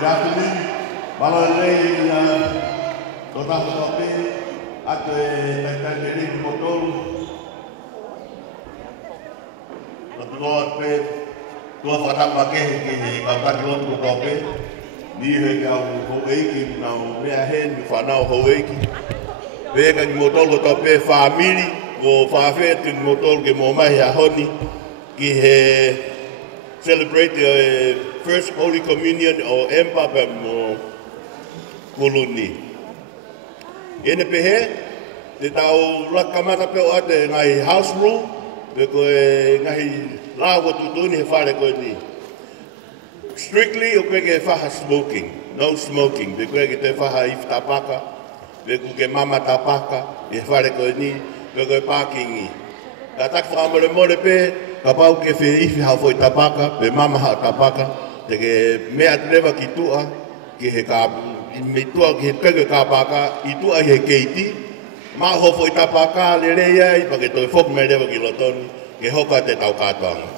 Good afternoon. Malalei na totato tope ato e taitangere di motoro. Totoa pe tua whatama ke kautaki lotu tope. Ni he kau hoeiki na o mea hen ni whanau hoeiki. Vega ni motoro tope family o whawhetu ni motoro ke mo mahi a honi ki he celebrate the First Holy Communion o Empapa mo Kuluni. Ene pehe, te tau rakamata peo ate ngai house rule, pe koe ngai lawa tutuni he whare koe ni. Strictly, o koe ke whaha smoking, no smoking, pe koe ke te whaha if tapaka, pe koe ke mama tapaka, he whare koe ni, pe koe parkingi. Ka tak whamare more pe, ka pau ke whi ifi hau foi tapaka, pe mama hau tapaka, te ke mea trewa ki tua, ki he ka, me tua ki he kege ka paka, i tua he keiti, ma ho foi tapaka le reia, i pa ke toi fok me rewa ki lotoni, ke hoka te tau katoanga.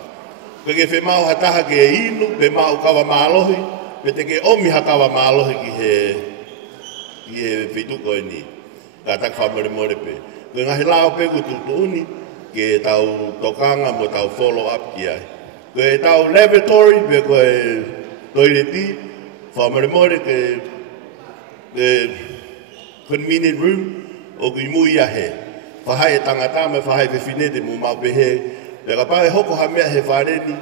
Pe ke whi mau hataha ke inu, pe mau kawa maalohi, pe te ke omi hakawa maalohi ki he whituko e ni. Ka tak whamare more pe. Koe ngahi lao pe ku tutuuni, ke tau tokanga mo tau follow up ki ai. Koe tau laboratory, pe koe toileti, whamare more ke convenient room, o kui mui ahe. Whahai e tangata me whahai whewhinete mo mau pe he. Pe ka pae hoko ha mea he whareni,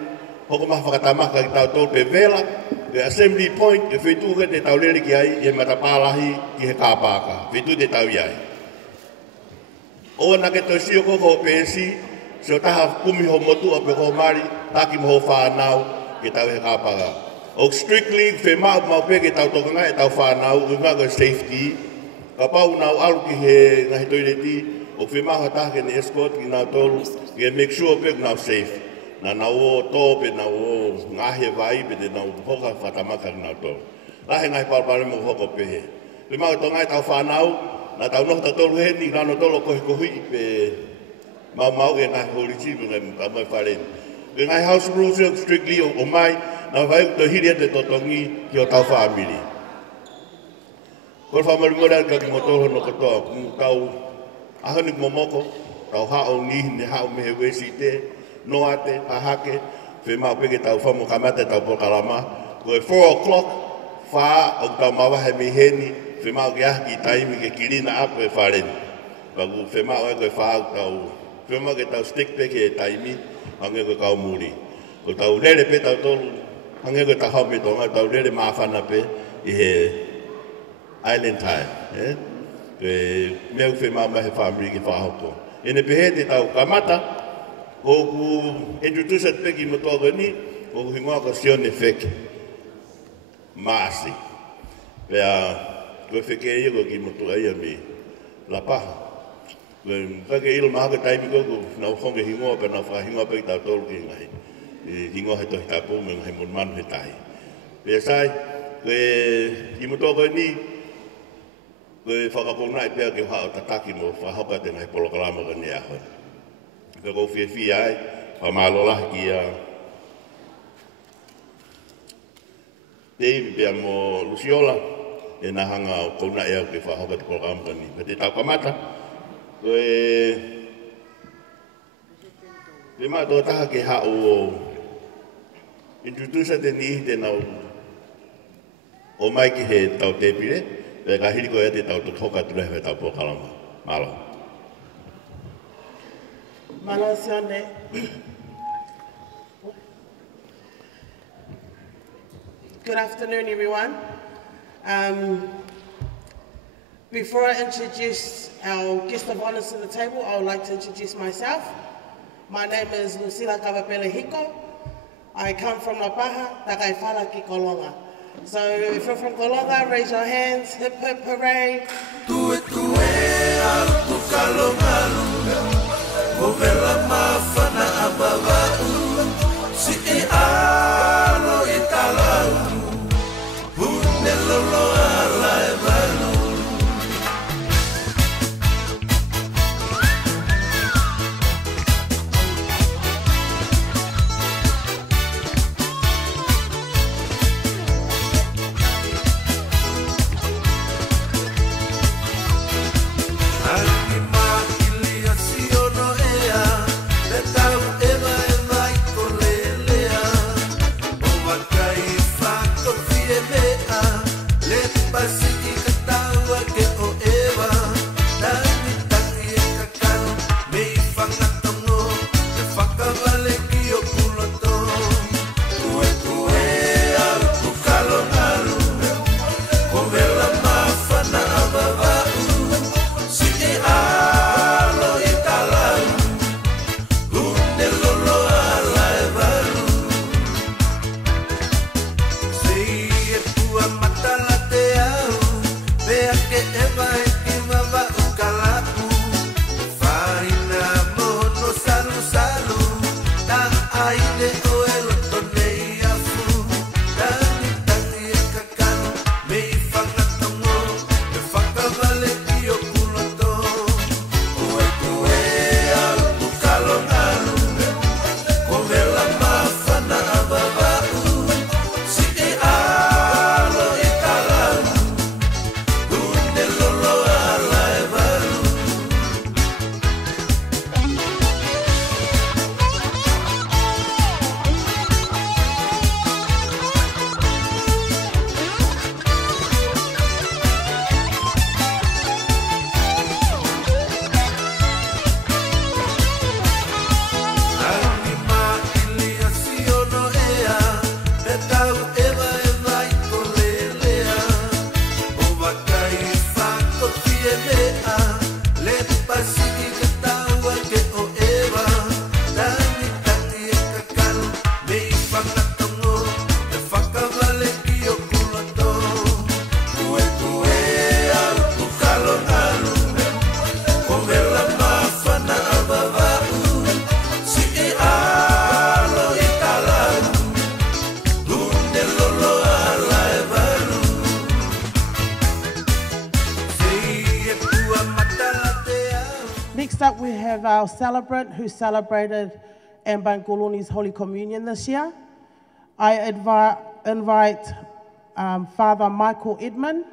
hoko maha whakatamaka ki tau tol pe vela, pe assembly point, e whetuka te tau lere ki ai, e matapalahi ki he kāpaka. Whetu te tau iai. O na ke toi sio koko PSC, so taha kumi ho motu a pe ho mari, taki mo ho whanau, ke tau he kāpaka. O strictly, whe mau pe ke tau tokanga e tau whanau, unga ko safety, ka pau nau alu ki he ngahi toileti, o whe mau hataha ke ne escort ki nau tolu, ke make sure pe nau safe. Na nau o tō pe nau o ngahe vai pe te nau hoka whatamaka ki nau tolu. Lahe ngahi palpare mo hoko pe he. Whe mau tonga e tau whanau, na tau noho ta tolu he ni ngano tolo kohi kohi pe mau e ngahi hori chibu ngai mai whareni. Ke ngai house rules strictly o mai, na vai to hiri te totongi ki o tau whaamiri. Kor whamari mora ka ki motoho no katoa, tau ahani momoko, tau hao ni ne hao mehe wesi te, noate, ahake, whe mau peke tau whamu kamate tau pokalama, koe 4 o'clock, wha o tau mawahe me heni, whe mau ke ahi ki taimi ke kirina apu e whareni. Pagu whe mau e koe wha tau, whe mau ke tau stick peke e taimi, hange koe kau muri. Ko tau lere pe tau tolu, hange koe tau hau me tonga, tau lere maafana pe, i he island time. Meu whe mau mahe whamiri ki whahoko. Ene pehe te tau kamata, ko ku introduce at peki mo toga ni, ko ku hingoa ka sione wheke. Maasi. Pea, koe wheke ia ki mo toga ia me la paha. Koe whake ilo mahaka taimi koko, nau honge hingoa pe nau whahingoa peki tau tolu ki ngahi. Hingoa he tohi tapu me ngahi mon manu he tahi. Pea sai, koe ki mo toga ni, koe whakapona i pēr ke whao tataki mo whahoka te ngai polokalama ka nea hoi. Ka kou whiawhi ai, whamalolah ki a Dave pēr mo Luciola, e na hanga o kauna ea ke whahoka te polokalama ka ni. Ka te tau kamata, koe te mātua taha ke hao o introduce te ni te nau o mai ki he tau tepire, pe ka hiri koe te tau tukoka tu lewe tau pokalama. Malo. Malo sione. Good afternoon, everyone. Before I introduce our guest of honor to the table, I would like to introduce myself. My name is Lucila Kavapele Hiko. I come from Lapaha, Takai Whala ki Kolonga. So if you're from Kolonga, raise your hands, hip hip hooray. Tue altu kalongalu, kovela mafana ababau, si e alo italau, hunelolo ala evalu. Next up, we have our celebrant who celebrated Mbanguluni's Holy Communion this year. I invite Father Michael Edmund.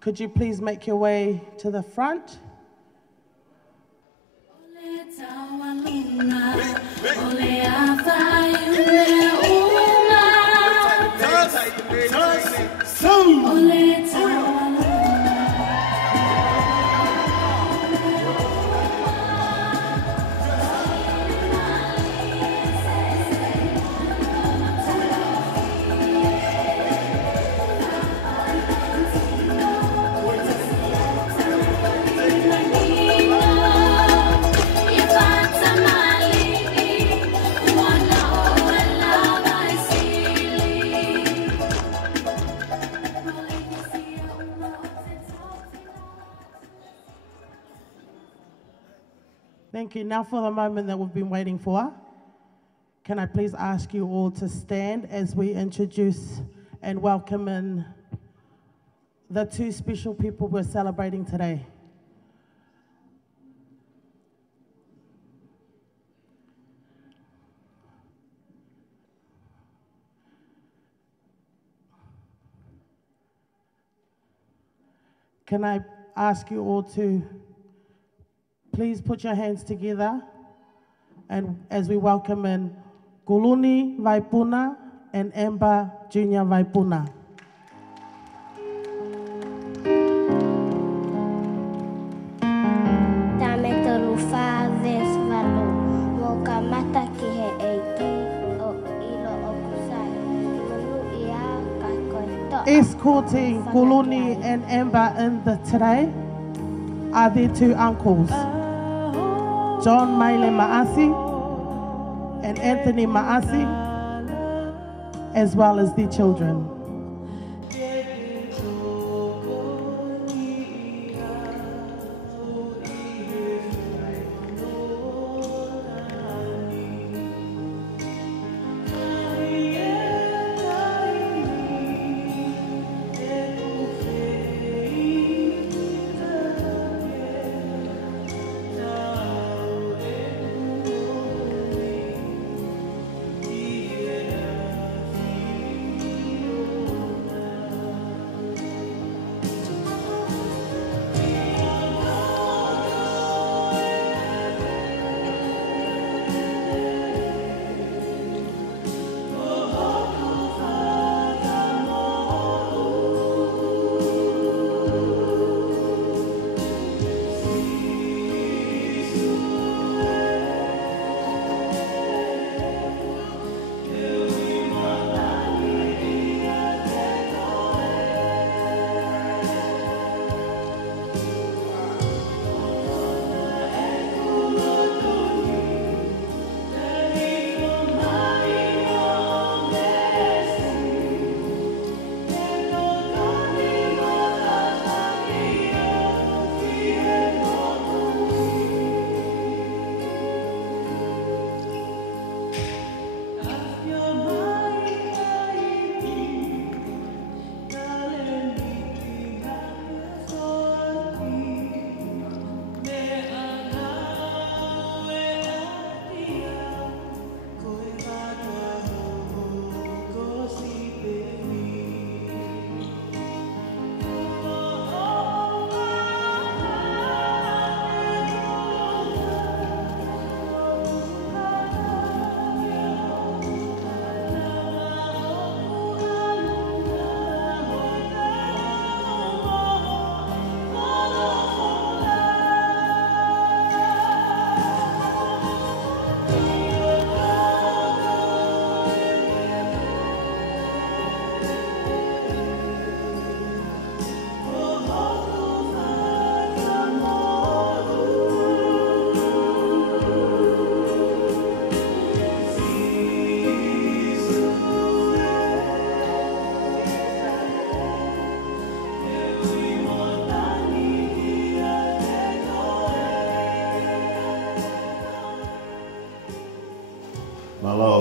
Could you please make your way to the front? Thank you. Now for the moment that we've been waiting for, can I please ask you all to stand as we introduce and welcome in the two special people we're celebrating today. Can I ask you all to please put your hands together and as we welcome in Kuluni Vaipuna and Emba Junior Vaipuna. Escorting Kuluni and Emba in today are their two uncles, John Maile Maasi and Anthony Maasi, as well as their children.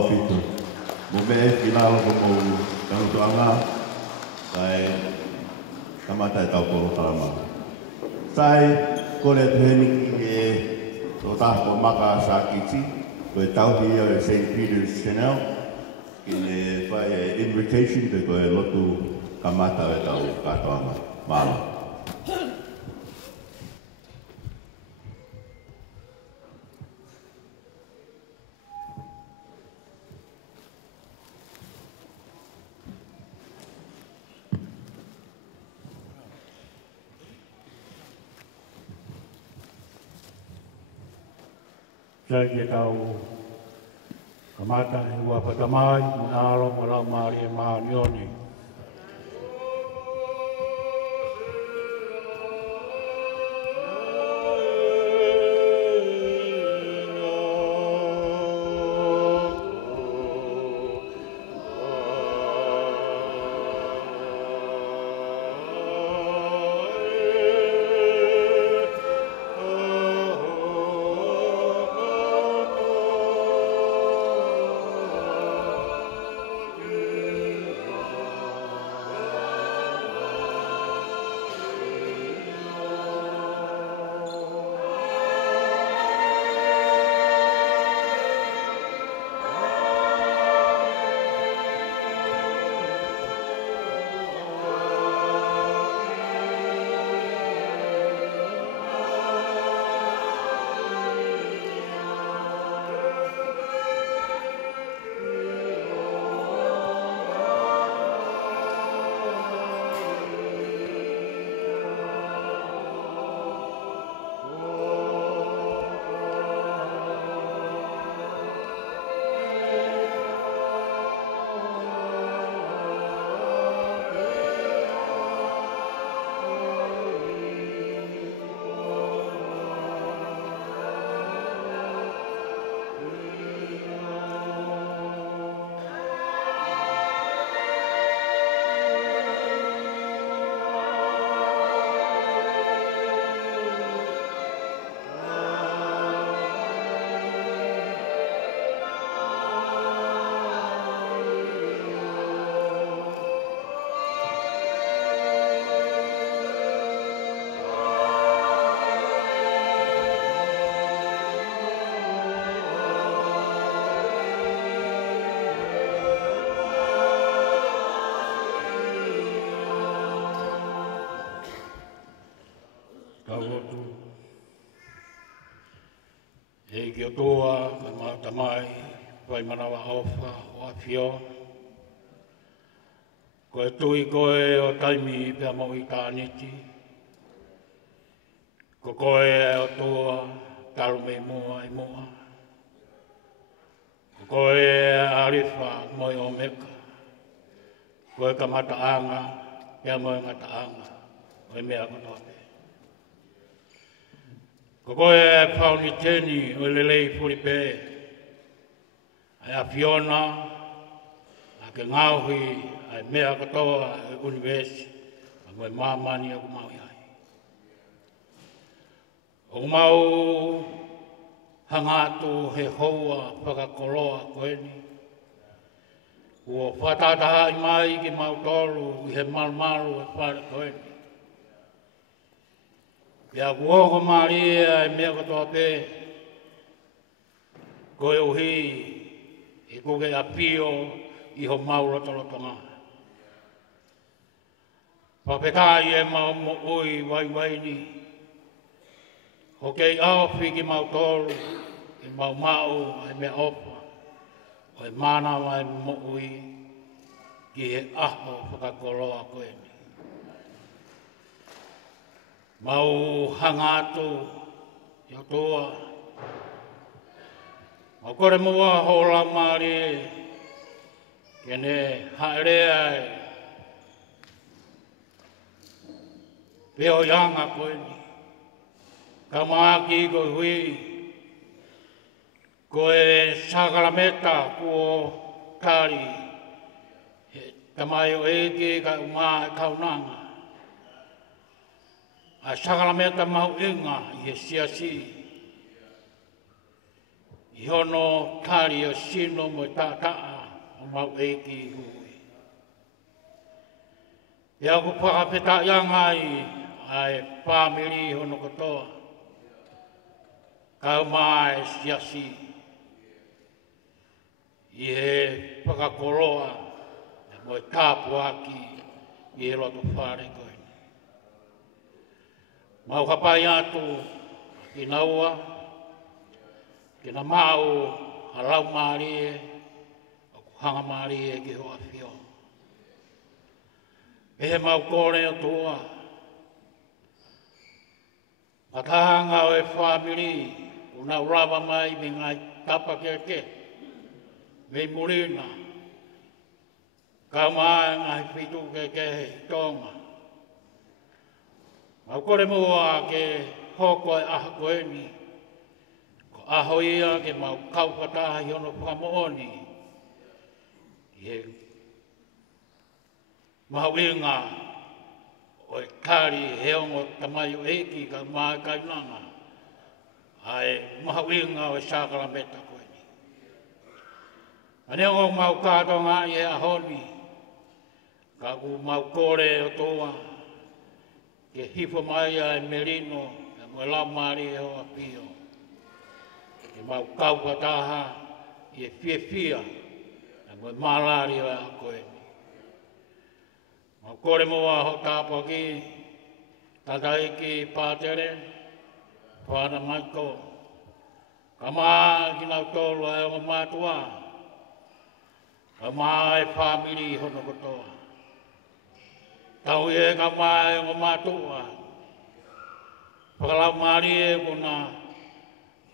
fitu. Mo me e finalo ko mo kanutuanga. Kai kamata e tau koro tarama. Sai, kore tuhening e o taha ko maka sa kiti. Ko e tau hi o St. Peter's Chanel. Kine whai invitation te ko e lotu kamata e tau katoanga. Mālo. Sai ke tau kamata e ua patamai, mōnaro, marau maari e mahanioni. E ki o toa, ka mata mai, vai manawa hauwha o Awhio. Ko e tui koe o taimi pia mo i tāniti. Ko koe e o toa, taru me mua i mua. Ko koe e ariwha moi o meka. Ko e ka mata anga, pia mo i ngata anga, o i mea kotope. Ko koe e whauni teni o lelei puripe, ai a Fiona, a ke ngauhi, ai mea katoa e univesi, a koe mamani a kumau iai. O kumau hangatu he houa whakakoloa koeni, ua whatataha i mai ki mau tolu i he malumalu e whare koeni. Ia kuoko Maria e mea katoa pe, koe uhi i koke a pio i ho maurotolotonga. Papetai e mau mo ui waiwaini, ho kei awhi ki mau tolu, i mau mau e mea opa, o e mana mai mo ui ki he aho whakakoloa koeni. Mau hangatu i o toa. Mau kore mua hola maari kene haerea e peo yanga koeni. Ka maaki ko hui ko e sakalameta kuo kari tamai o eke ka unga e kaunanga. A sakalameta mau inga i he siasi. I hono kari o sino mo tātaa o mau eiki hui. Ia ku whakapeta iangai ai pāmiri hono katoa. Kau mai siasi. I he whakakoroa mo tāpu aki i he loto whare koe. Mau hapai atu ki naua, ki na mau halau marie, o kuhanga marie ki hoa whio. E he mau kore o tua. Patahanga o e whamiri, una urawa mai me ngai tapa keke, me murina. Kau mai ngai whitu keke he tonga. Mau kore mua ke hoko e aha koe ni. Ko aho ia ke mau kaupataha i ono whakamooni. I he mahawinga o e kari he ongo tamai o eiki ka mai kainanga. Ai mahawinga o e sakarameta koe ni. Ane ongo mau kātonga i e ahoni. Ka ku mau kore o toa. Ke hifo mai a e merino, e mo lau mari e o apio. E mau kaupataha i e fia, e mo malari o a koe. Mau kore moa ho tāpua ki, tatai ki pātere, whāna maiko. Ka maa ki nau tolu e o mātua. Ka maa e whamiri hono kotoa. Tau e ka mai o mātua. Whakalau maari e kuna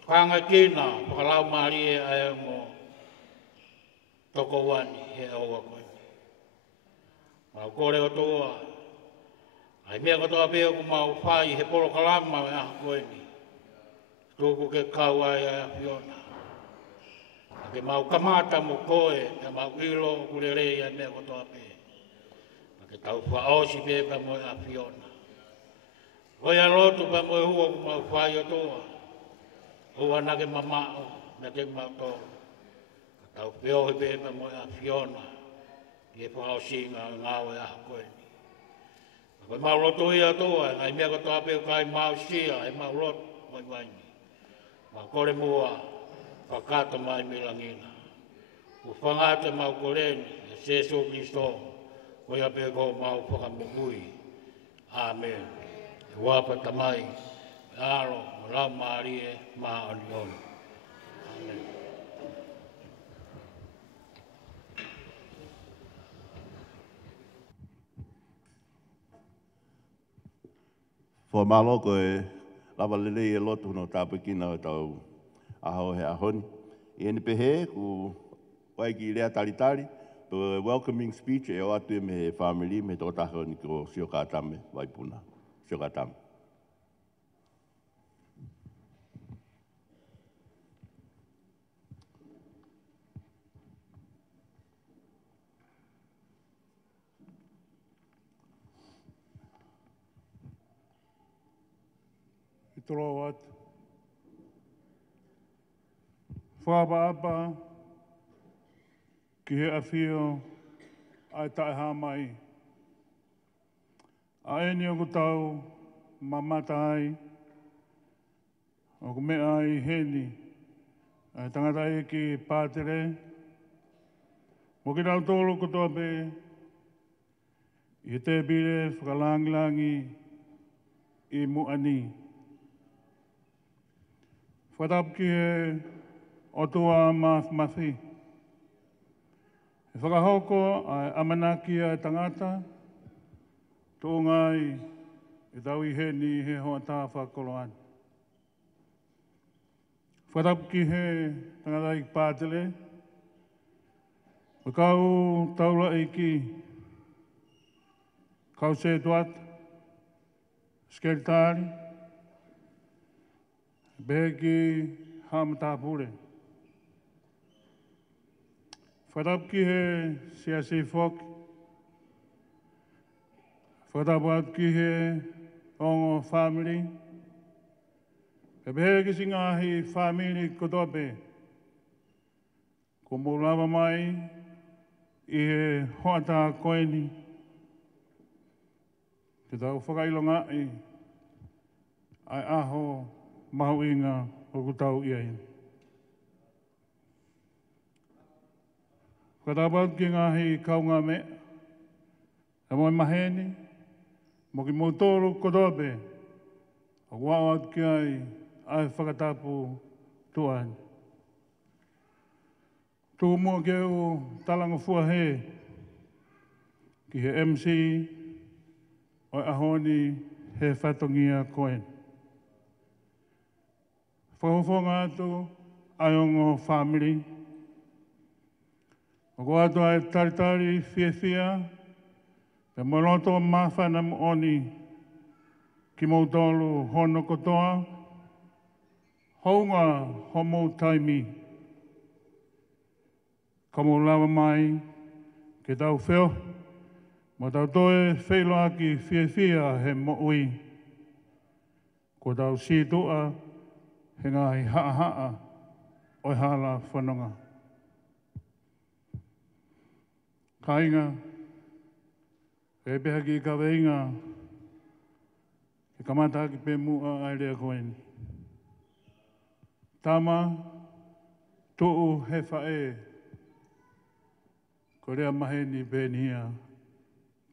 whanga kina, whakalau maari e ai mo toko wani he aua koe. Mau kore o toa. Ai mea katoa pēo ku mau whai he poro kalama e aha koe ni. Tōku ke kau ai a Fiona. Ke mau kamata mo koe, ke mau ilo kure rei ai mea katoa pēo. Ke tau whaosi pe pa moe a Fiona. Hoi a rotu pa moe hua ku mau whai o toa. Hua nake mamao, me te mau tōru. Ka tau peohi pe pa moe a Fiona. Ke whaosi ngā ngāwe a koeni. Koe mau rotu i a toa, ngai mea kotoa peo kai mau sia, e mau rotu mai waini. Mau kore mua, whakata mai milangina. Ku whangate mau koreni, e Seso Kristo. Koe ape ko mau whakamukui. Amen. E wapa tamai, aro, lau maarie, maa onioni. Amen. Fua malo koe lava lele e lotu no tāpekina o tau aho he ahoni. I ene pehe ku waiki rea taritari. The welcoming speech e o atu me he family me tō taho ni ko Siokatame Waipuna. Siokatame. I toro atu. Whaapa ki he awhio ai tae hā mai. A eni o tau mamata ai, o ku mea ai heni, ai tangata e ki pātere, mo ki tau tōro kotoa pe, i te bire whakalangilangi i muani. Whatapu ki he o toa mawhi. E whakahoko ai amanaki ai tangata, tō ngai e tau i he ni he hoa tā whakoloani. Whatapu ki he tangata i pātele, o kau taula i ki, kau se tuat, skeritari, behe ki hamatāpure. Whatapu ki he siasi whoki. Whatapu atu ki he ongo family. E behe ki singahi family kotope. ko mo lava mai i he hoata koeni. Te tau whakailonga i ai aho mahu inga o kutau iai. Whakatapau ki ngahi kaunga me, e moi maheni, mo ki motoro kotope, o wawat ki ai whakatapu tuan. Tū mua ke o talanga fuahe, ki he MC, o ahoni he whatongia koen. Whakafonga atu, aiongo family. O ko atu ai taritari fia, pe moloto mawhana oni ki mautolu hono kotoa, hounga homo taimi. Ka mo lawa mai, ke tau wheo, mo tau toe whailoa ki fia he mo ui. Ko tau situa, he ngai haa oi hala whanonga. Kainga, e peha ki ka weinga, ke kamata ki pe mua ai rea koeni. Tama, tuu he whae, ko rea maheni pēnia,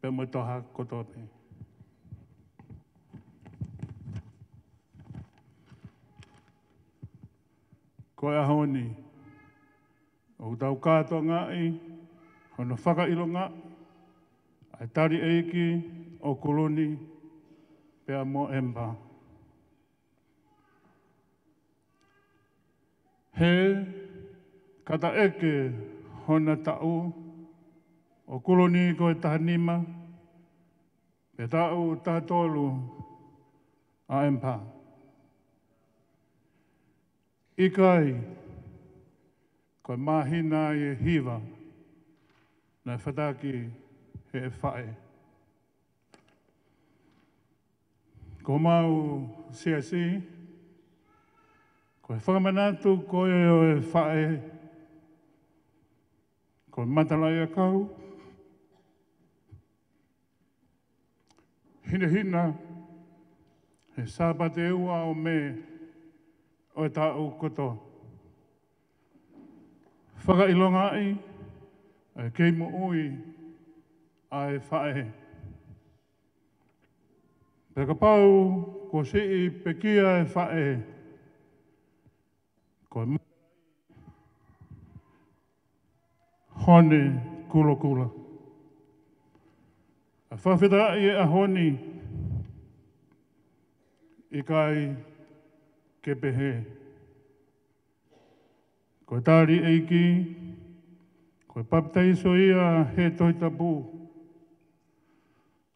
pe mo toha kotope. Ko e ahoni, o tau kātoa ngai, hono whakailonga, ai tari eiki o koloni pea mo emba. He kata eke hona tau o koloni ko e tahanima, pe tau tahatolu a empa. Ikai, koe mahina i hiva, na whataki he whae. Ko mau siasi, koe whakamanatu koe o e whae, koe matalai a kau, hina, he sāpate ua o me, o e tāu koto. Whakailonga ai, e kei mo ui, a e whae. Peka pau, ko sii pekia e whae, ko e hone kula. A whawhita i e ahoni, i kai ke pehe. Ko tāri eiki, ko paptaiso ia he toitapu.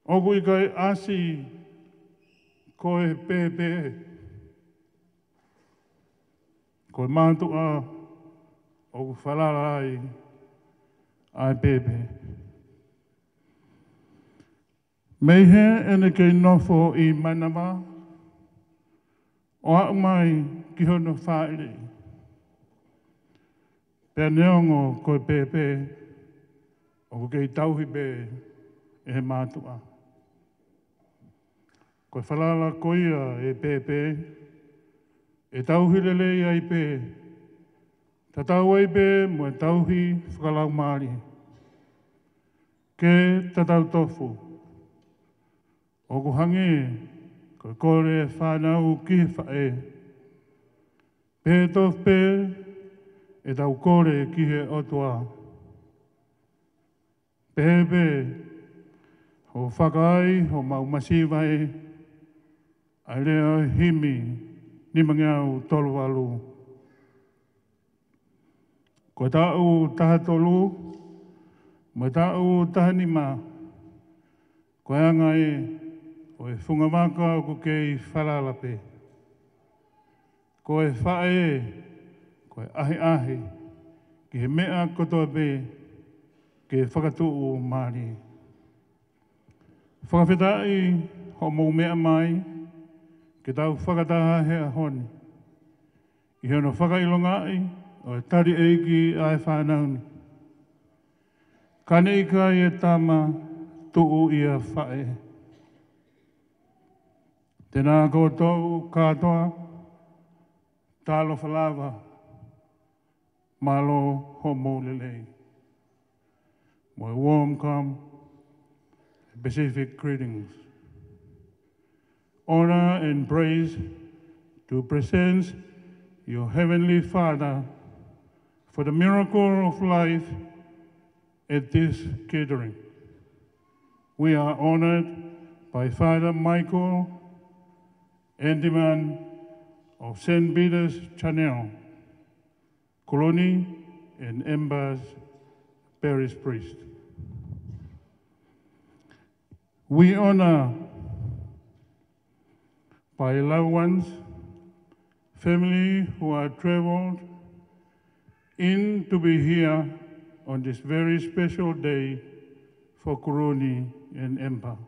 Oku i kai asi, ko e pepe. Ko mātua, oku whalarai, ai pepe. Mei he ene kei nofo i Manama, o au mai ki hono whaere. Pea neongo koe pepe, o kei tauhi pe e he mātua. Koe whalala koia e pepe, e tauhi lele ia i pe. Ta tau ai pe mo e tauhi whakalau maari. Ke ta tau tofu. O ku hange, koe kore whanau ki whae. Pe tof pe, e tau kore ki he otua. Pepe, ho whakai, ho mau masiwai, a leo himi, ni mangiau tolu walu. Ko tau taha tolu, mo tau taha nima, ko anga e, o e whunga maka o ko kei whalalape. Ko e whae, ko e ahi, ki he mea kotoa pe, ke whakatuu maari. Whakawhitai, ho mou mea mai, ke tau whakataha he ahoni. I hono whakailonga ai, o tari eiki ai whanauni. Kane ika e tama tuu ia whae. Tēnā koutou katoa, talo whalawa, malo homo lelei. My warm, calm, Pacific greetings. Honor and praise to present your Heavenly Father for the miracle of life at this gathering. We are honored by Father Michael Endiman of St. Peter's Channel, Colony and Embers Parish Priest. We honor by loved ones, family who are traveled in to be here on this very special day for Koroni and Empa.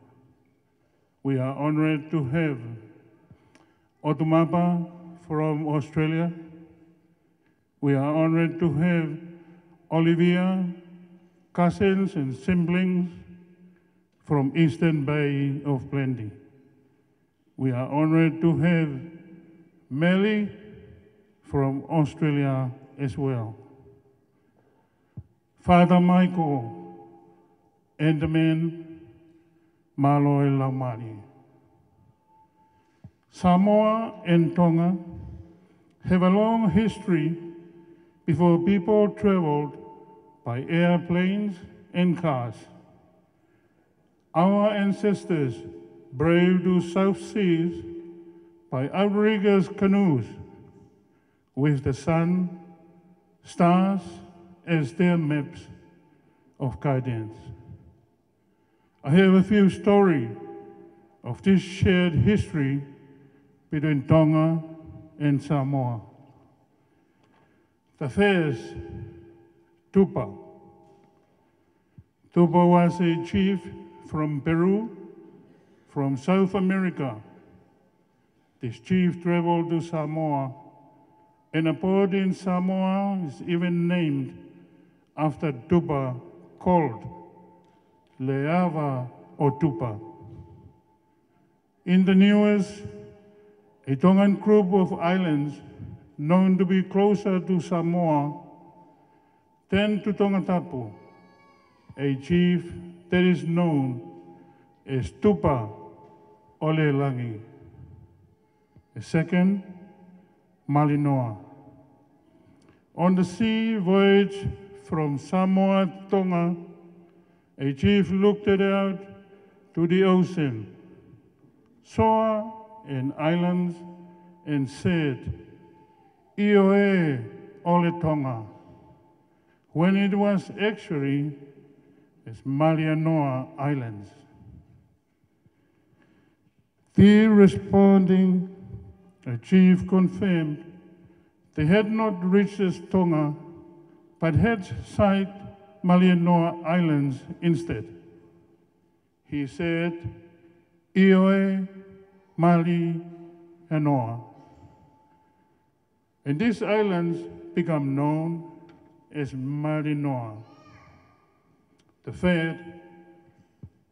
We are honored to have Otumapa from Australia. We are honored to have Olivia, cousins and siblings from Eastern Bay of Plenty. We are honored to have Melly from Australia as well. Father Michael and the men Malo e Laumani. Samoa and Tonga have a long history before people traveled by airplanes and cars. Our ancestors braved the South Seas by outriggers canoes with the sun, stars as their maps of guidance. I have a few stories of this shared history between Tonga and Samoa. The first, Tupa. Tupa was a chief from Peru, from South America. This chief traveled to Samoa, and a port in Samoa is even named after Tupa, called Leava o Tupa. In the newest, a Tongan group of islands known to be closer to Samoa than to Tongatapu, a chief that is known as Tupa Olelangi. The second, Malinoa. On the sea voyage from Samoa to Tonga, a chief looked out to the ocean, saw an island, and said, Ioe ole Tonga, when it was actually as Marianoa Islands. The responding, a chief confirmed they had not reached Tonga, but had sighted Marianoa Islands instead. He said, Ioe Mali Anoa. And these islands become known as Marinoa. The third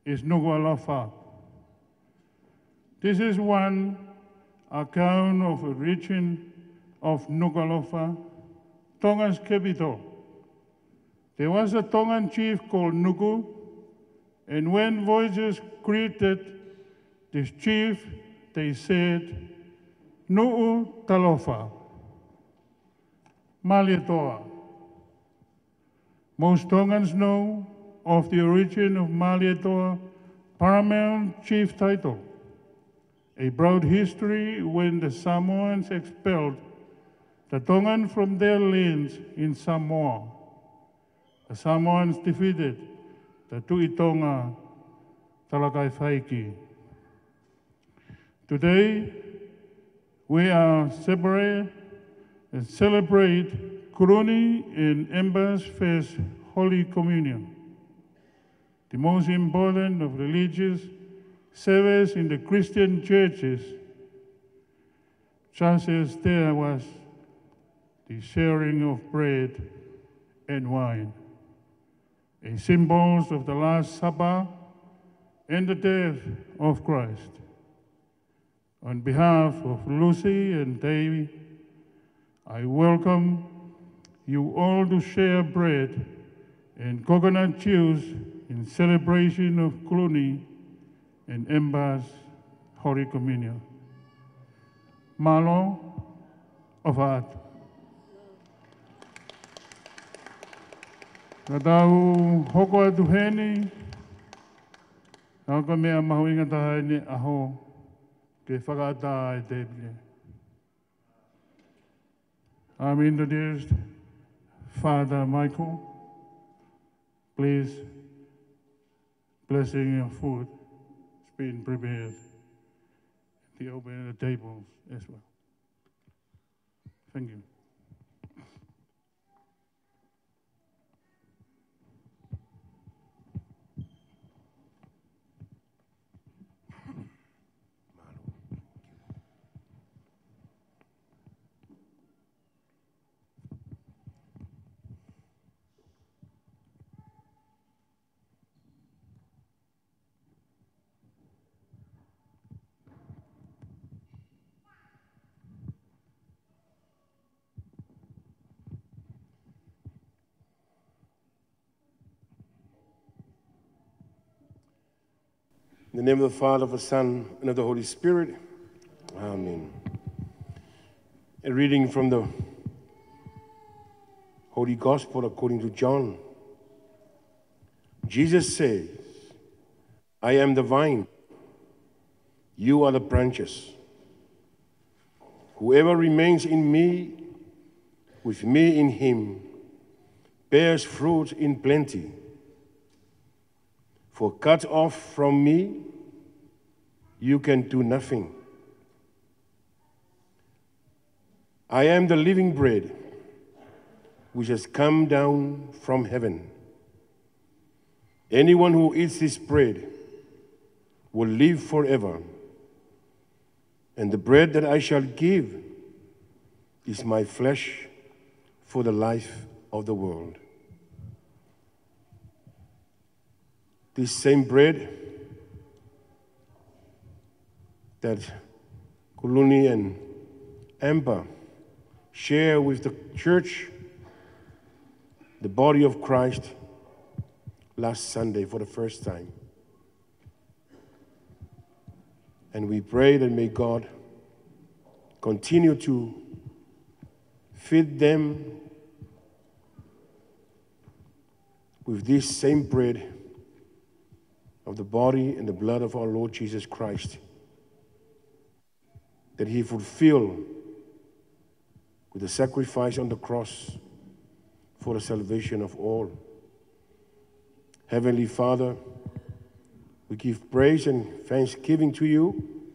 is Nuku'alofa. This is one account of a region of Nuku'alofa, Tonga's capital. There was a Tongan chief called Nuku, and when voyagers greeted this chief, they said, Nu'u Talofa, Malietoa. Most Tongans know of the origin of Malietoa paramount chief title, a broad history when the Samoans expelled the Tongan from their lands in Samoa. The Samoans defeated the Tu'itonga Talakai Whaiki. Today, we are separate and celebrate Koroni and Embers First Holy Communion, the most important of religious service in the Christian churches, just as there was the sharing of bread and wine, a symbols of the Last Supper and the death of Christ. On behalf of Lucy and Davy, I welcome you all to share bread and coconut juice in celebration of Kuluni and Emba's Holy Communion. Malo of Art. Katau hoko atu heni, ako mea mahuinga taha ni aho ke whakata e te pile. I'm introduced Father Michael. Please, blessing your food. It's been prepared. The opening of the tables as well. Thank you. In the name of the Father, of the Son, and of the Holy Spirit. Amen. A reading from the Holy Gospel according to John. Jesus says, I am the vine, you are the branches. Whoever remains in me, with me in him, bears fruit in plenty. For cut off from me, you can do nothing. I am the living bread, which has come down from heaven. Anyone who eats this bread will live forever. And the bread that I shall give is my flesh for the life of the world. This same bread that Kuluni and Amber share with the church, the body of Christ, last Sunday for the first time. And we pray that may God continue to feed them with this same bread of the body and the blood of our Lord Jesus Christ, that he fulfill with the sacrifice on the cross for the salvation of all. Heavenly Father, we give praise and thanksgiving to you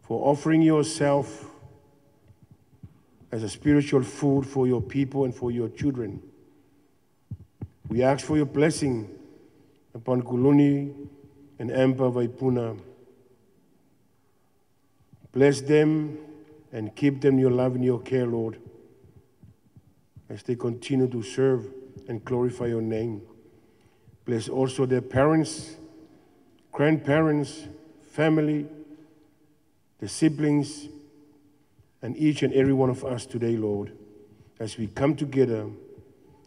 for offering yourself as a spiritual food for your people and for your children. We ask for your blessing upon Kuluni and Amber Vaipuna. Bless them and keep them in your love and your care, Lord, as they continue to serve and glorify your name. Bless also their parents, grandparents, family, the siblings, and each and every one of us today, Lord, as we come together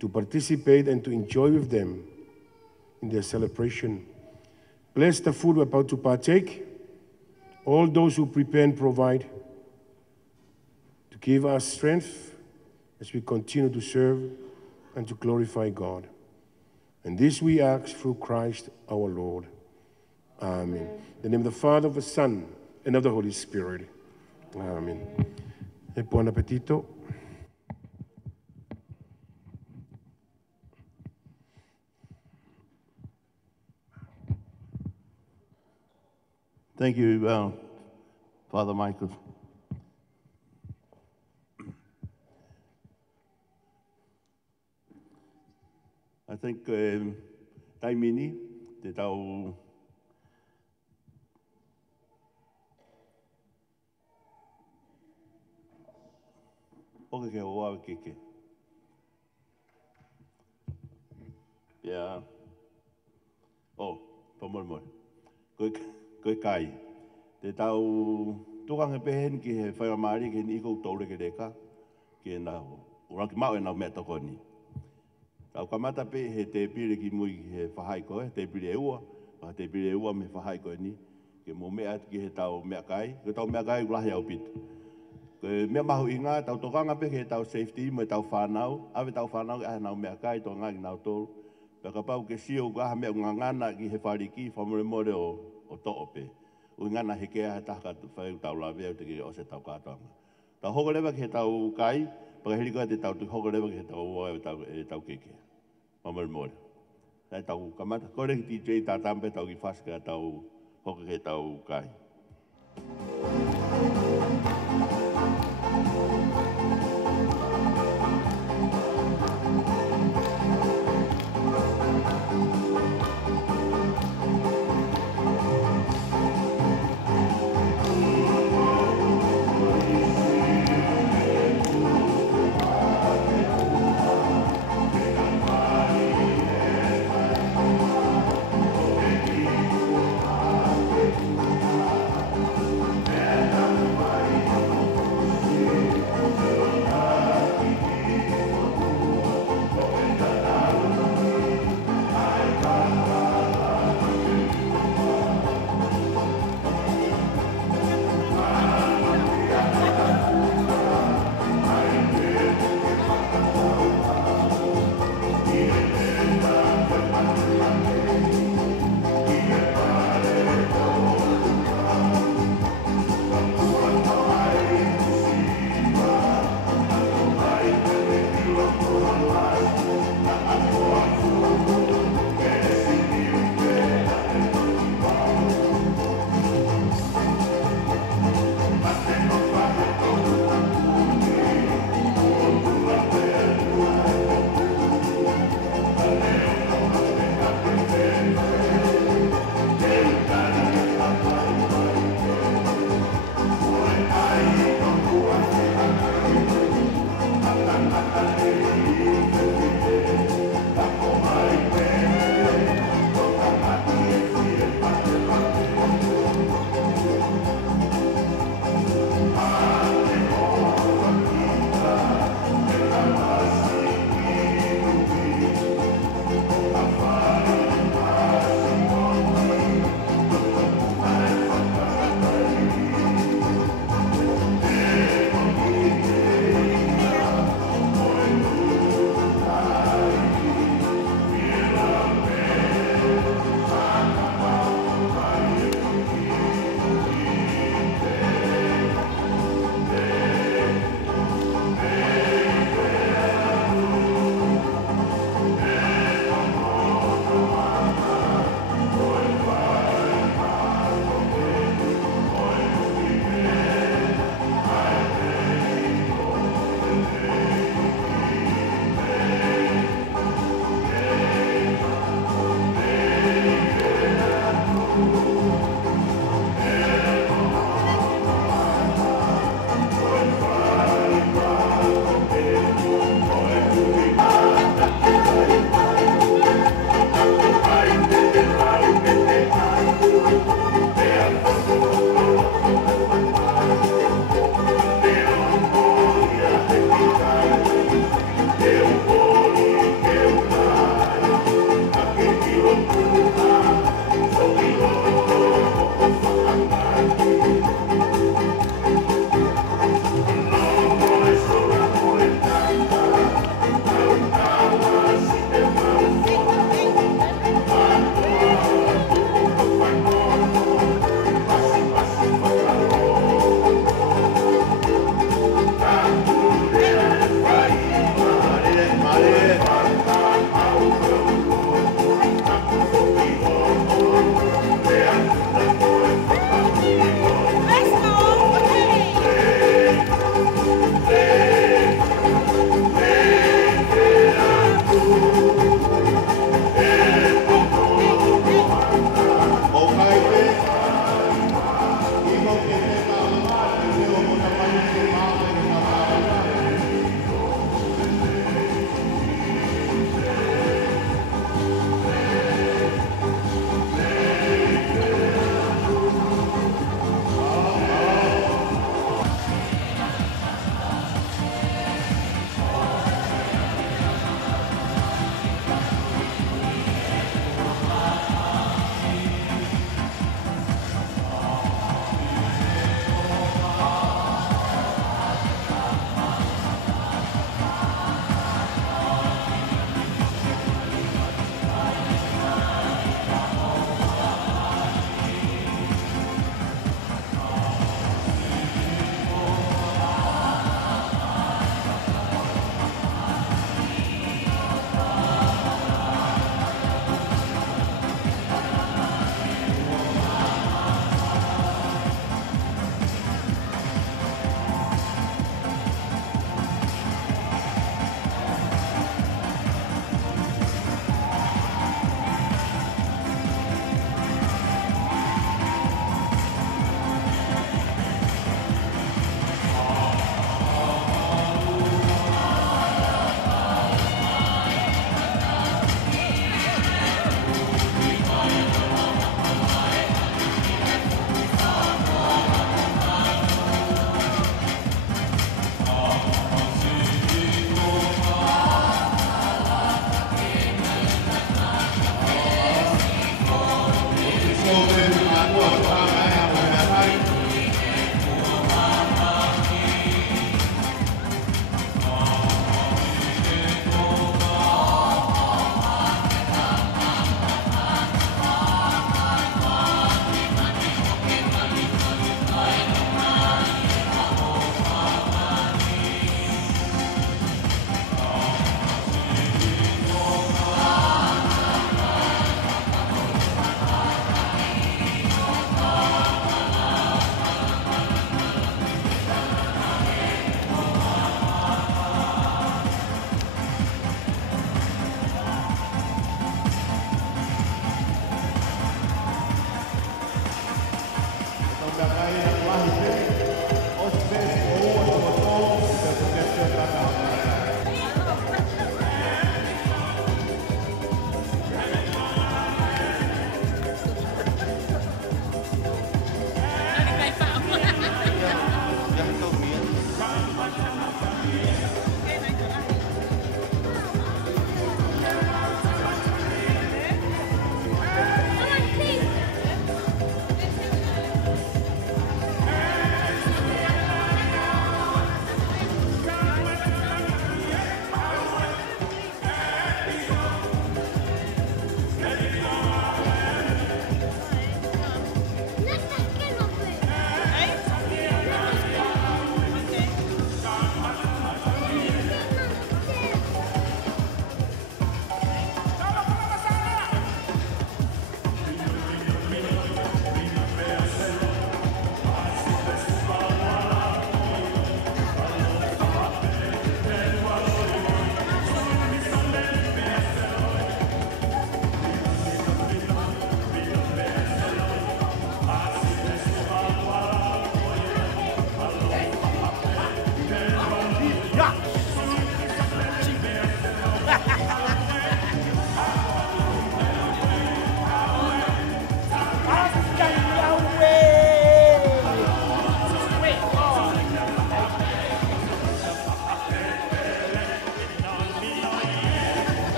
to participate and to enjoy with them in their celebration. Bless the food we're about to partake, all those who prepare and provide, to give us strength as we continue to serve and to glorify God. And this we ask through Christ our Lord. Amen. In the name of the Father, of the Son, and of the Holy Spirit. Amen. E buon appetito. Thank you, Father Michael. I think taimini te tau o ke hoa keke. Ia. Oh, pamol. Koe kai. Te tau tukanga pehen ki he whaiamari ki ni kou taure ke reka. Ki na uraki mau e nau mea toko ni. Tau kamata pe he te pire ki mui he whahai koe, te pire e ua. Te pire e ua me whahai koe ni. Ke mo mea ki he tau mea kai. Ke tau mea kai ulahi au pitu. Ke mea mahu inga, tau tokanga pe he tau safety mo tau whanau. Awe tau whanau e nau mea kai, tō ngāki nau tōru. Peka pau ke sio ukaha mea ngangana ki he whariki, whamore more o toope. Ui ngana he kea he taka whai tau lawe au te ki o se tau kātoanga. Tau hoko lewa ki he tau kai, paka heri koe te tau hoko lewa ki he tau ua e tau keke. Whamore more. Nei tau kamata, kore ki TJ tā tampe tau ki whaska tau hoko ki he tau kai. Yeah.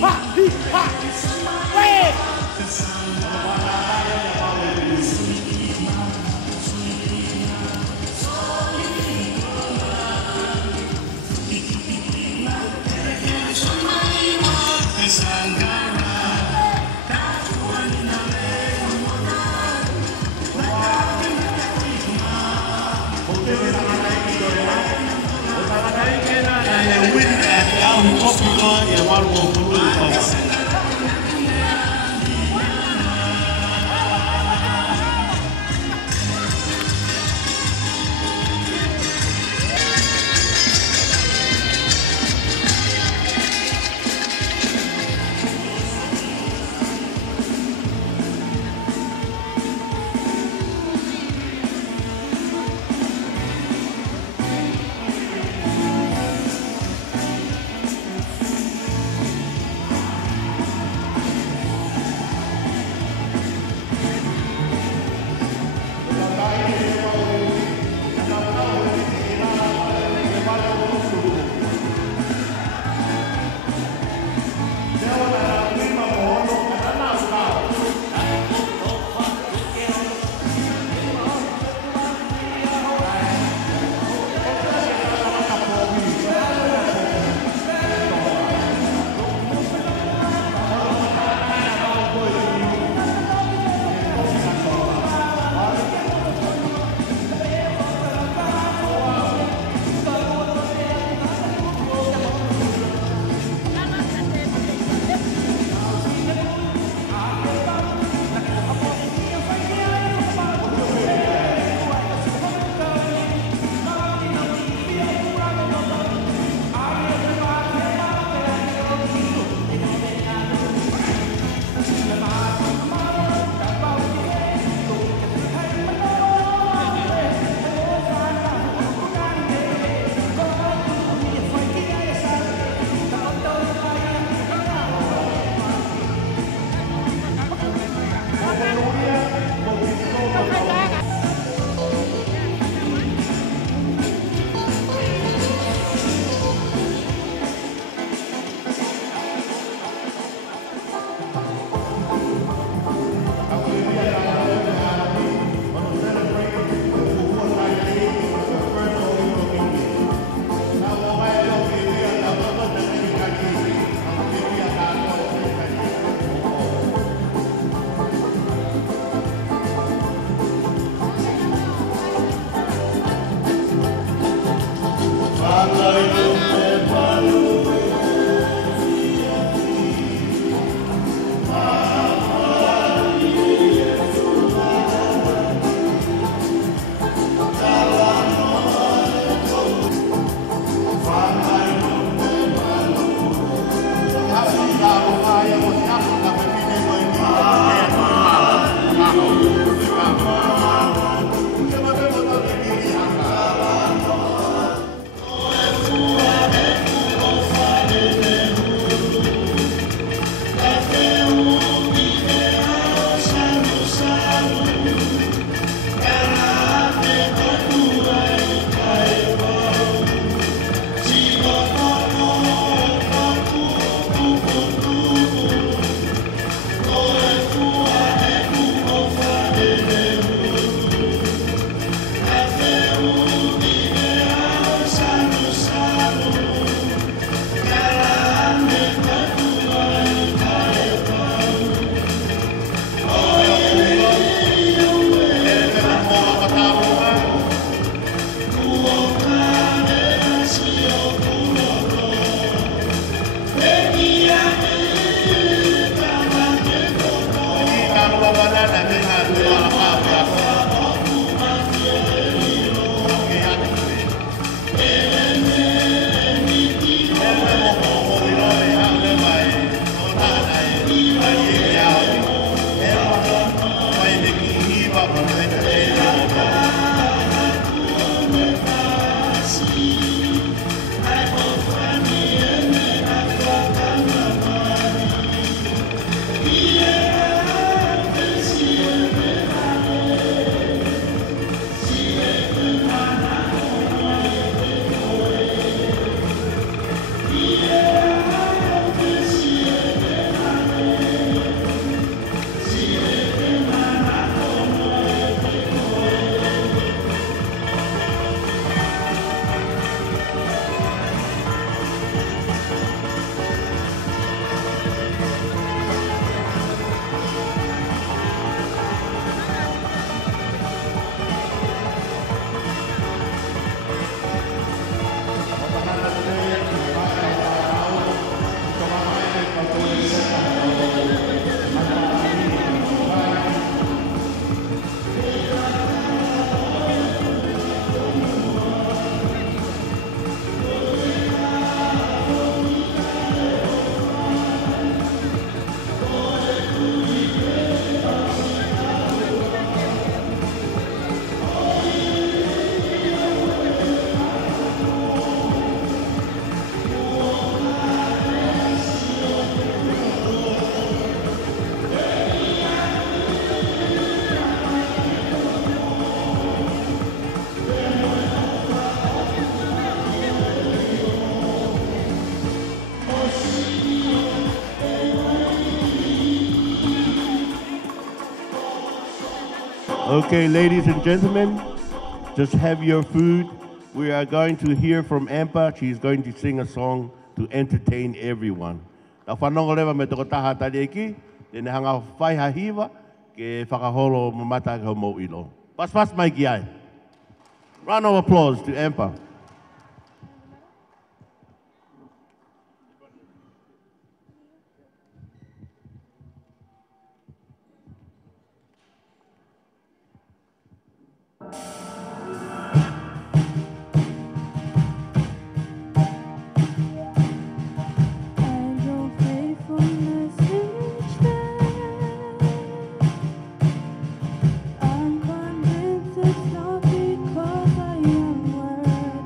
Ba! Okay, ladies and gentlemen, just have your food. We are going to hear from Ampa. She's going to sing a song to entertain everyone. Na whanonga lewa me toko taha tareki, tene hanga whai hahiwa, ke whakaholo mamata ka mo ilo. Pas mai ki ai. Round of applause to Ampa. I'm convinced it's not because I am worthy.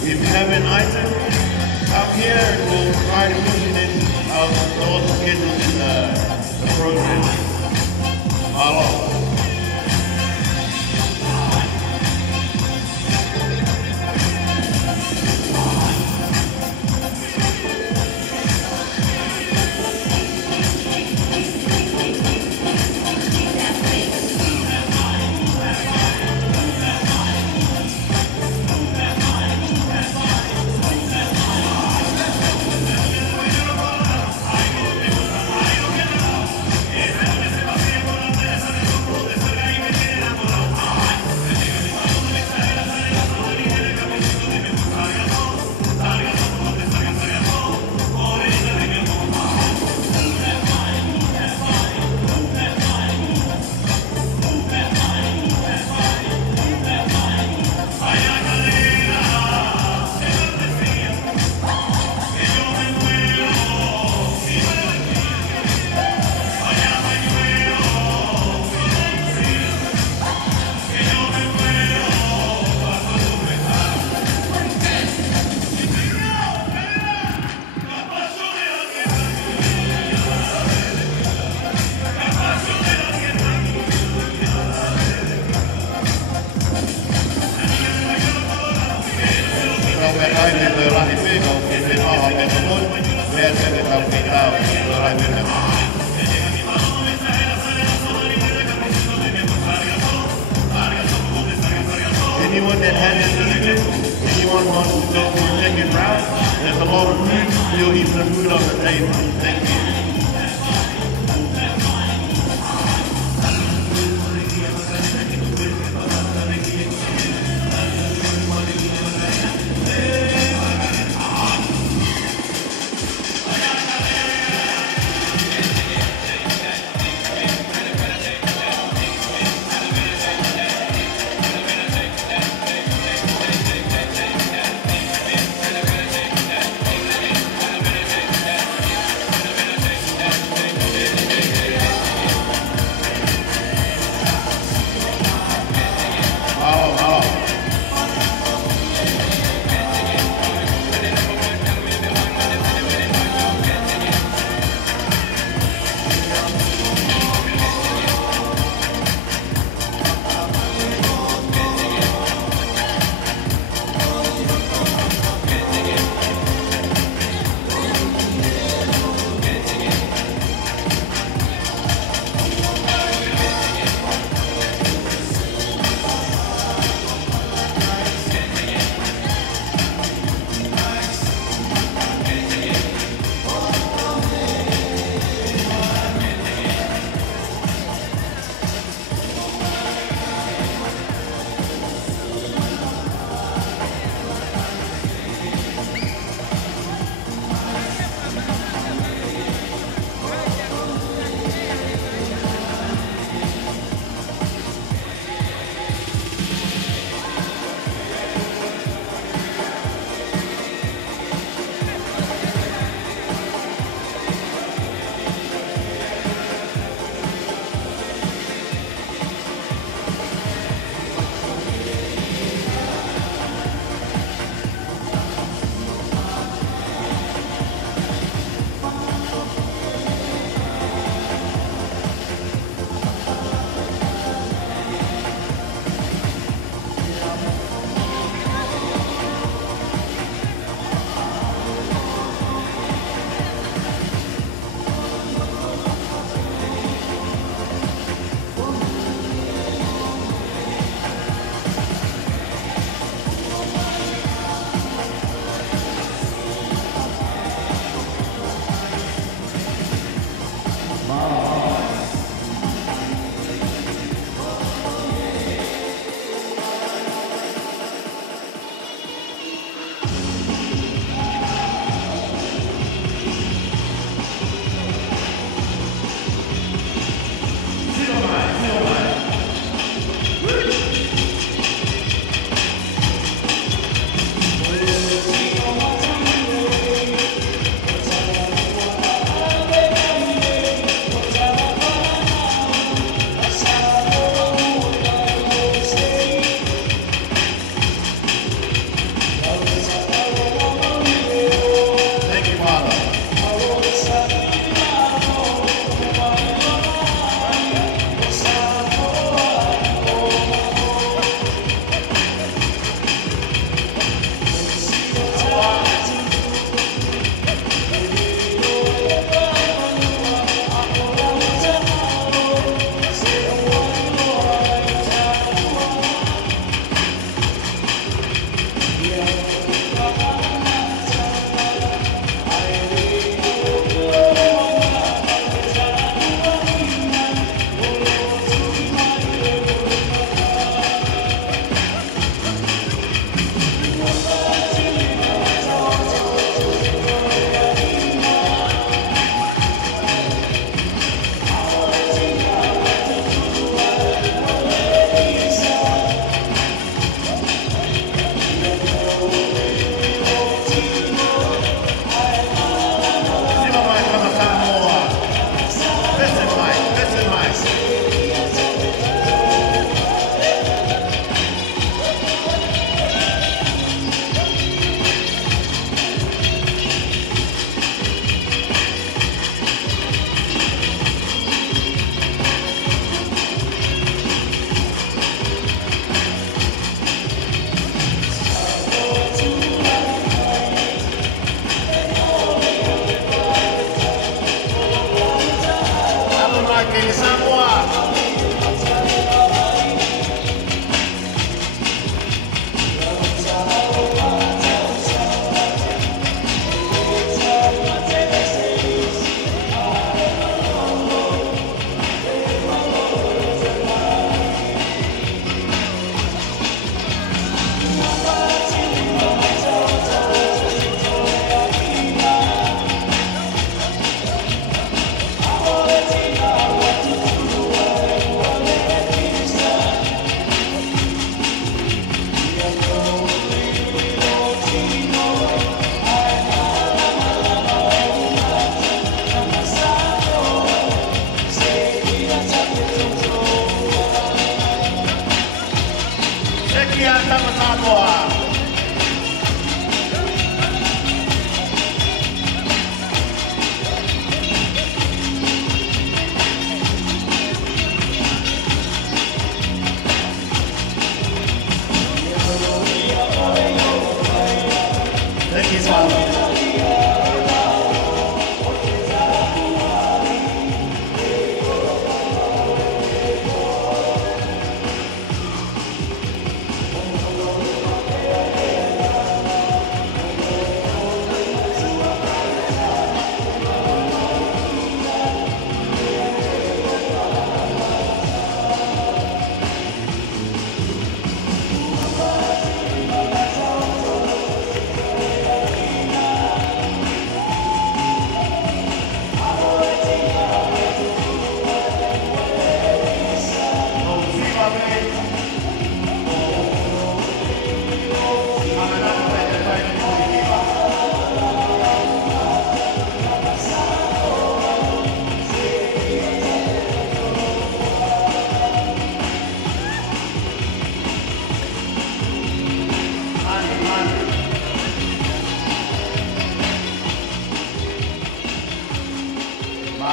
If you have an item, come here and we'll try to push it in all the schedules in the program. Hello. Anyone that hasn't eaten, anyone wants to go for a second round, there's a lot of food, you'll eat some food on the table. Thank you.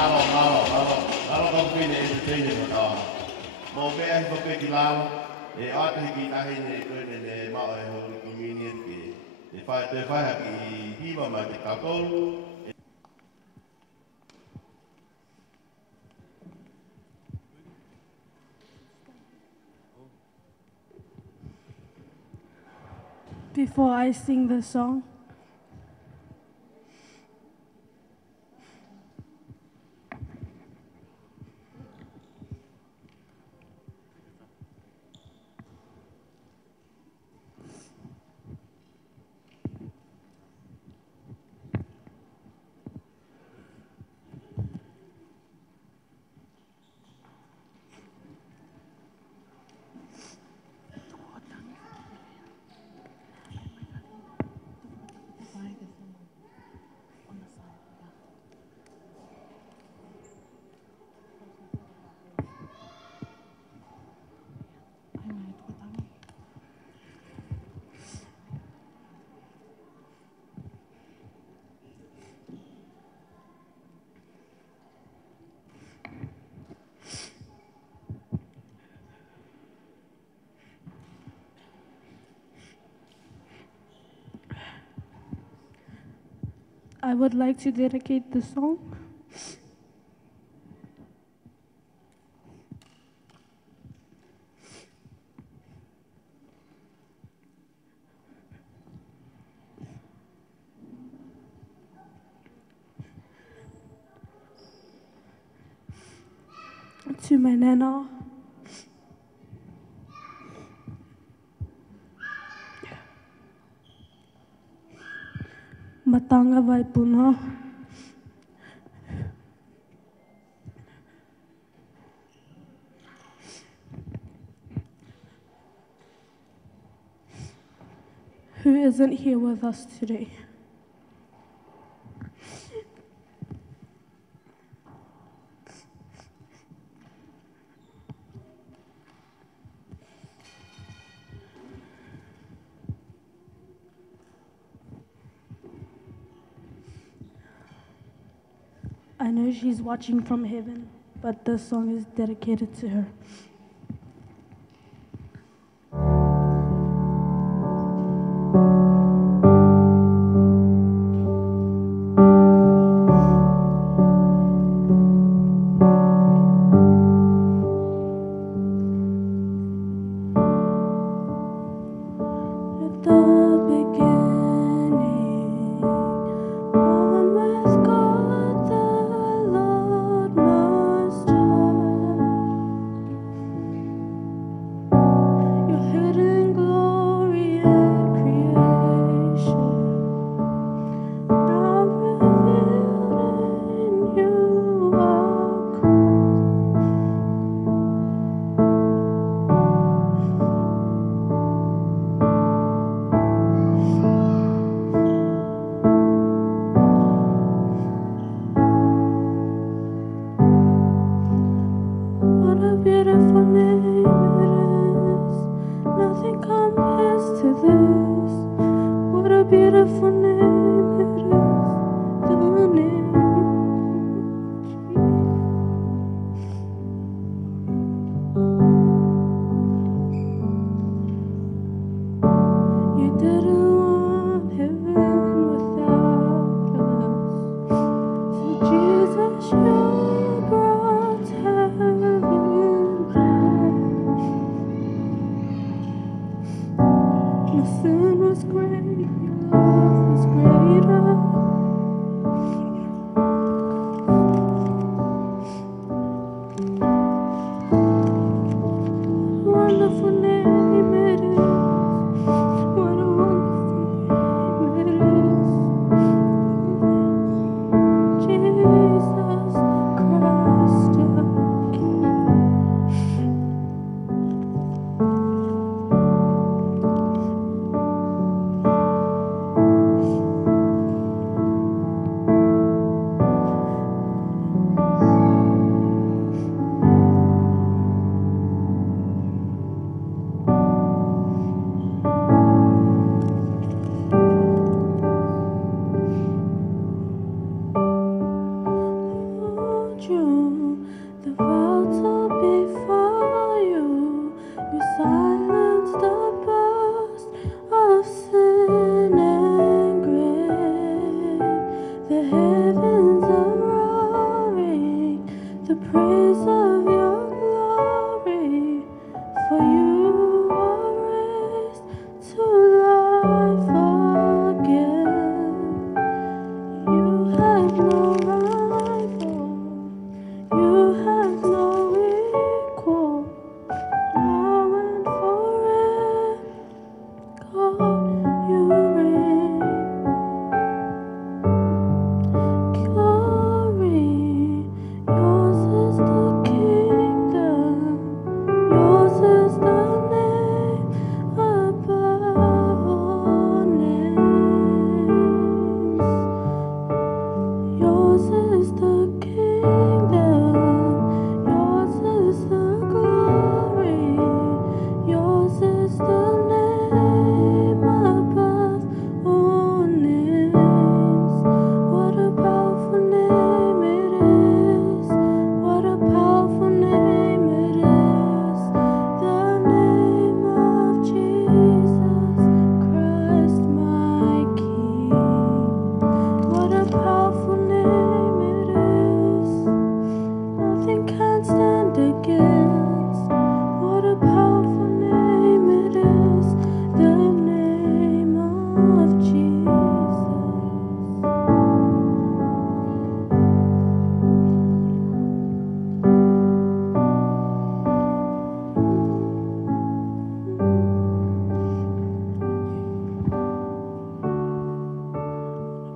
Ngalo kong pili e te mo ta. Mo be ai ko pe ki lawa. E ata ki na he ne ko ne ma o ho communion ki. E fa ki hiwa ma te kakolu. Before I sing the song, I would like to dedicate the song to my nana. Matanga Vaipuna. Who isn't here with us today. I know she's watching from heaven, but this song is dedicated to her. The heavens are roaring the praise of your glory, for you are raised to life again. You have no rival, you have no equal, now and forever, God, you reign. Glory, yours is the kingdom, yours is the name above all names. Yours is the kingdom, yours is the glory, yours is the name above all names. What a powerful name it is, what a powerful name it is, the name of Jesus Christ my King. What a powerful name it is, nothing can stand against. What a powerful name it is, the name of Jesus.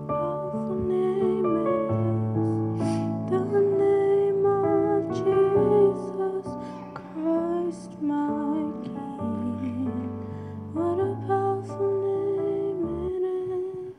Powerful name it is, the name of Jesus Christ my King. What a powerful name it is.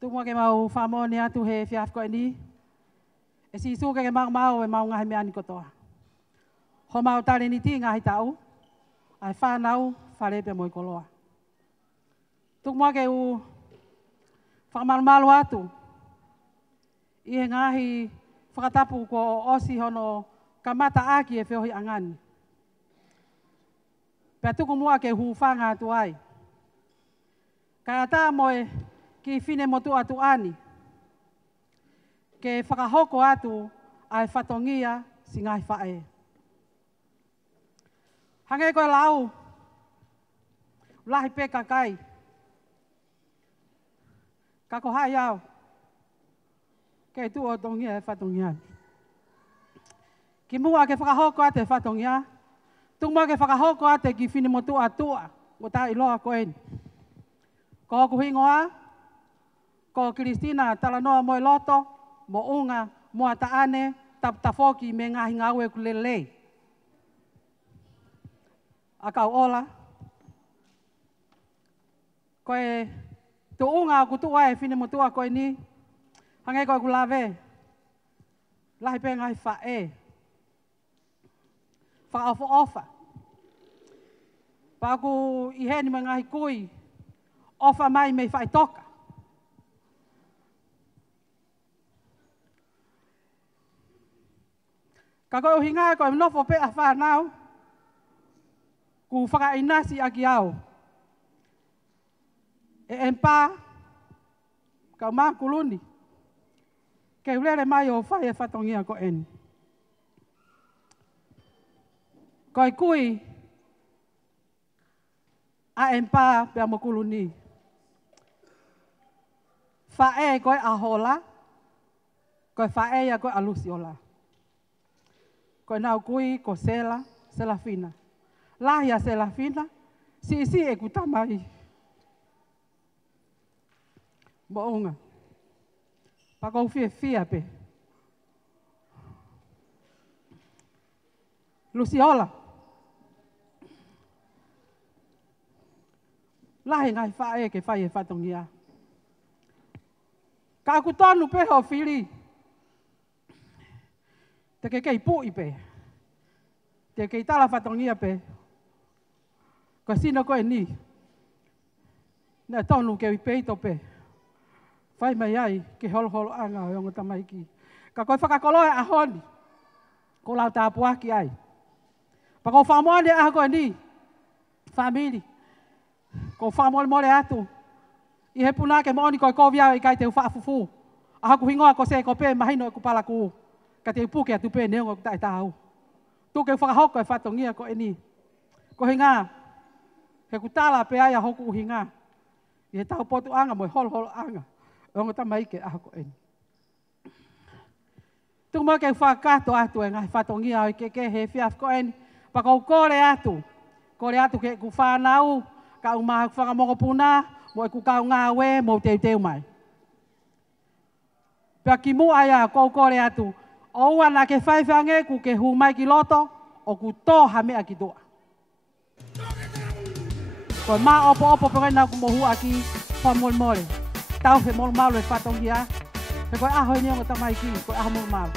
Tungwa ke mau whamone atu he whiaf koe ni. E si suke ke mau e mau ngahi mea ni kotoa. Ho mau tare ni ti ngahi tau. Ai whanau wharepe moi koloa. Tungwa ke u whakamalu atu. I he ngahi whakatapu ko osi hono kamata aki e whiohi angani. Pea tuku mua ke huwhanga atu ai. Kaya tā moe ki whine motu atu ani. Ke whakahoko atu ai whatongia si ngai whae. Hange koe lau. Lahi peka kai. Kako hai au. Ke tu o tongia e whatongia. Ki mua ke whakahoko ate whatongia. Tungma ke whakahoko ate ki whine motu atua. O tā iloa koe. Ko hoku hingoa. Ko Kristina talanoa moe loto. Mo unga, mo ataane. Tafoki me ngahi ngaue kulelei. Akau ola. Koe tu unga ku tua e whine motua koe ni. Hange koe ku lawe. Lahi pe ngahi whae. Whaofa. Paku i heni me ngahi kui. Ofa mai me whae toka. Ka koe uhinga koe mnofo pe a whanau. Ku whakainasi aki au. E empa. Ka maa kuluni. Ke ulere mai o whae e whatongia ko eni. Koe kui. A empa pia mo kuluni. Whae koe ahola. Koe whae ia koe alusiola. Koe nau kui ko Selafina. Lahia Selafina. Si e kutamai. Mo unga. Pakou fia pe. Luciola. Lahi ngai whae ke whae e whatongia. Ka aku tonu pe ho whiri. Te ke kei pui pe. Te kei tala whatongia pe. Ko sino koe ni. Nea tonu ke peito pe. Whai mai ai ke holo anga o ongo tamaiki. Ka koe whakakoloe a honi. Ko lau tāpuaki ai. Pa ko whamoane a koe ni. Famili. Ko whamole mole atu. I he puna ke mooni koe koviau i kai te whaafufu. A haku hingoa ko se ko pe mahino e kupala ku. Ka te upuke atu pe neongo ku tai tau. Tu ke whakahoko e whatongia ko eni. Ko hinga. He kutala pe ai a hoku uhinga. I he tau potu anga mo e holo anga. Ongo tamaike a ko eni. Tu mo ke whakato atu e ngai whatongia o ke he whiaf ko eni. Pa kou kore atu. Kore atu ke ku whanau. Ka umaha whakamoko puna, mo e kukau ngā we, mo teu mai. Pea ki mua ia, kou kore atu, o ua na ke whaiwhange ku ke hu mai ki loto, o ku tōha mea ki toa. Koe mā opo pengena ku mohu aki, whamol mole. Tau he mol malu e whatongia, he koe aho i neongo tamai ki, koe aho mol malu.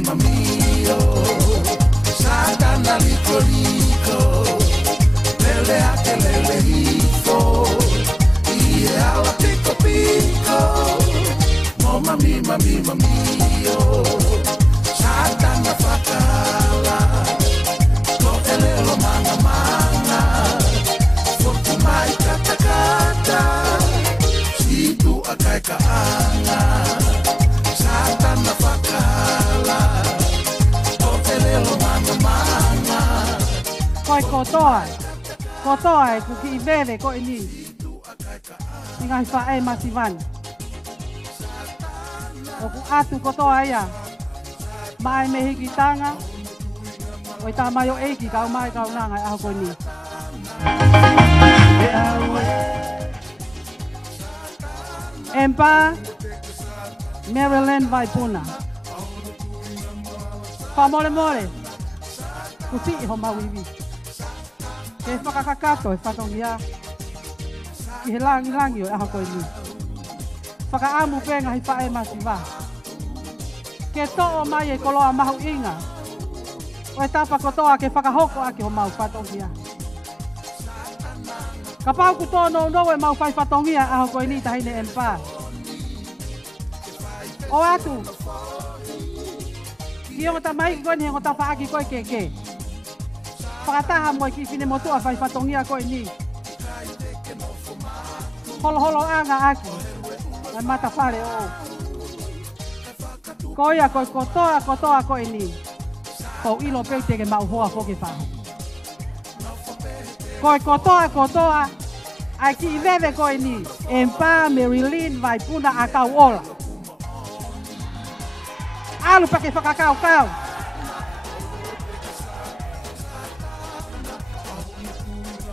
mio Satana liko Lele ake lele hifo Ie awa piko piko Mo mami mio Satana fakala Ko elelo mana Fortu mai kata Situ akai kaanga Satana fakala Ko elelo mana Koi kotoa kuki iveve ko ini. Inga hifa masivan. Oku atu kotoa ia. Mai me hiki tanga. Oi ta mayo eiki kau mai kau nanga aho ko ni. Empa Maryland Vaipuna. Pa mole. Kuti ho mawiwi. Ke whakakakato e whatongia. Ki he langi o aha koe ni. Whakaamu penga hi whae masiwa. Ke to'o mai e koloa mahu inga. O e tapa kotoa ke whakahoko ake ho mau whatongia. Ka pau kutono no e mau whai whatongia aha koe ni tahine empa. O atu. Ki o ta mai koe ni o ta whaaki koe keke. Pakataha mo ki fine motu a fai fatongia ko ini. Holo anga aki. Na mata fare o. Koia ko kotoa ko ini. Ko ilo peite ke mau hoa foke fa. Ko kotoa aki veve ko ini. Empa Maryland Vaipuna akau ola. Alu pake fakakau kau.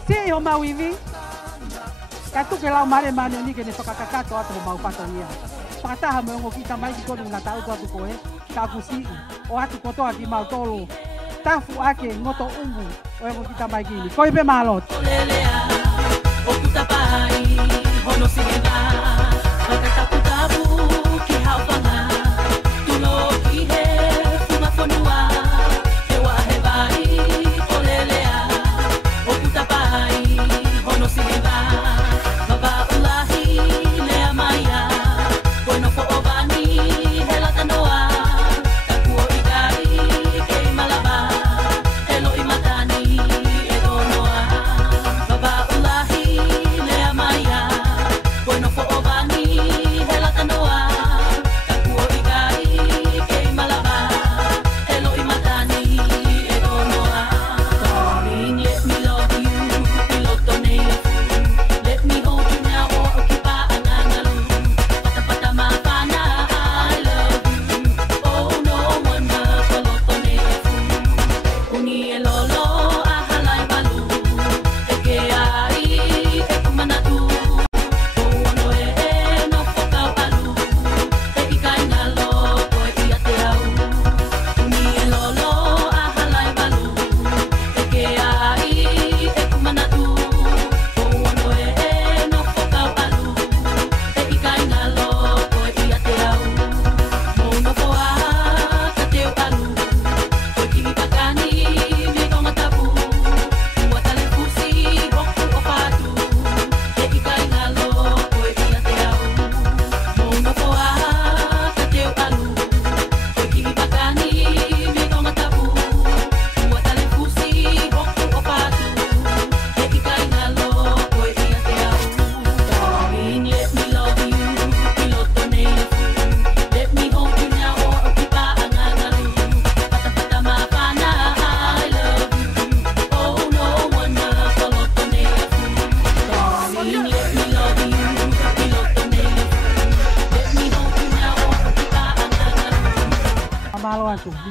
Si ho mawivi. Katu ke lau mare mane ni ke ne whakakakato atu mau patongia. Pakataha mo ngo kita mai ki konu na tau ko atu koe. Ka kusi o atu kotoa ki mau tolo. Tafu ake ngoto umbu o ngo kita mai ki. Koi be malot. Lelea o kutapai hono singa. Pakata kutabu ki haupanga. Tulo ki he fuma fonua. Ke wa he vai o lelea o kutapai hono singa.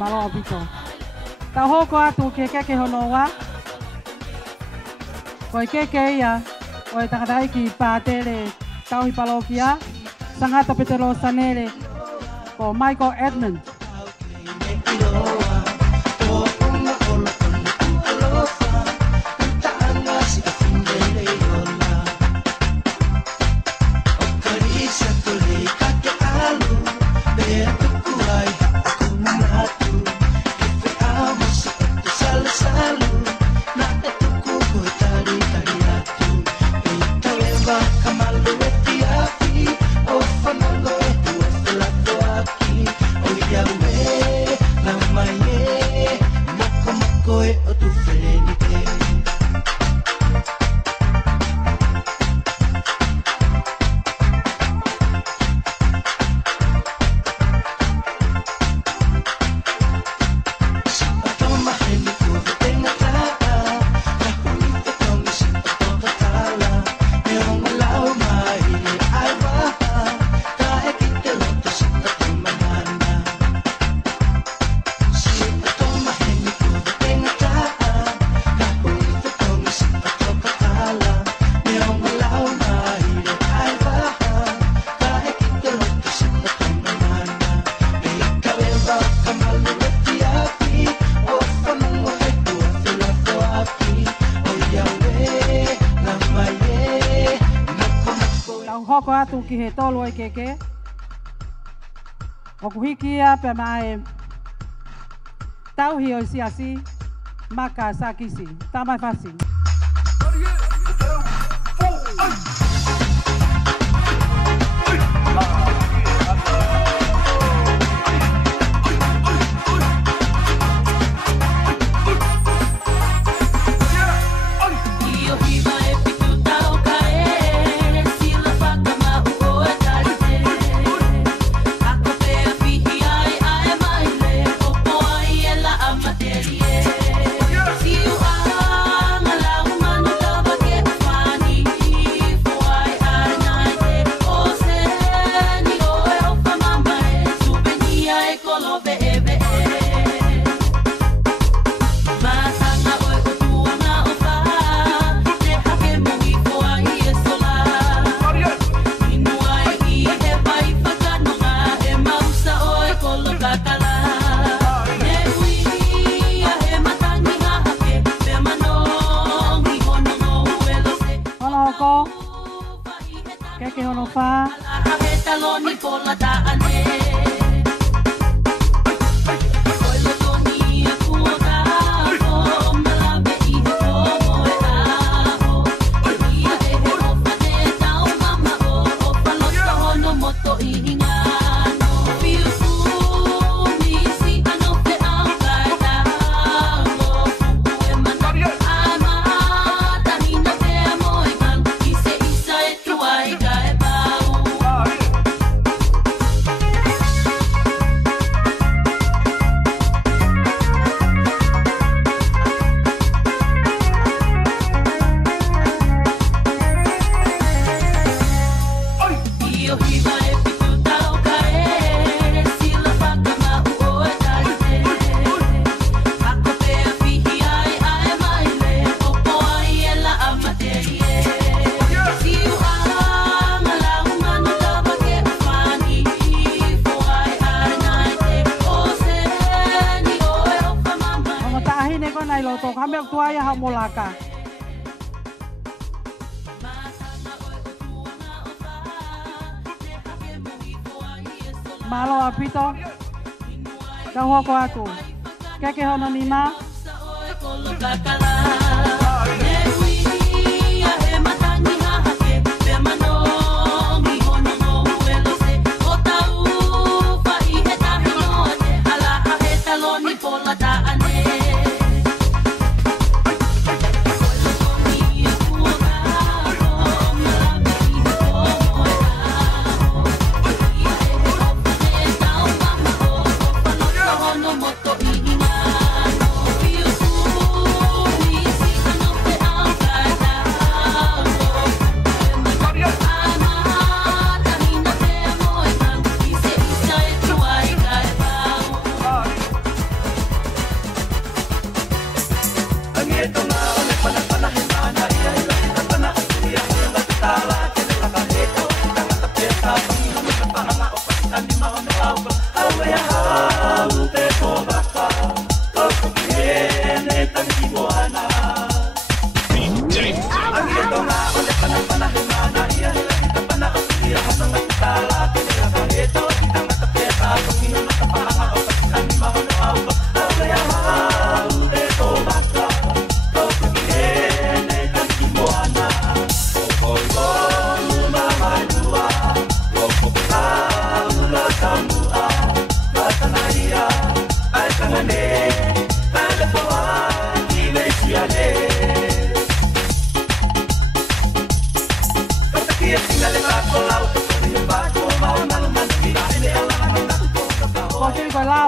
Malo abito. Taho ko atu keke honoa. Koi keke ia. Koi takadai ki patele. Tau hi palokia. Sangata petero sanele. Ko Michael Edmund. Aku hoko atu ki he tolu e keke. O kuhiki ia pe mai tau hi o siasi maka sakisi. Tamai fasi. Malo apito. Tau hoko atu. Keke hono ni ma.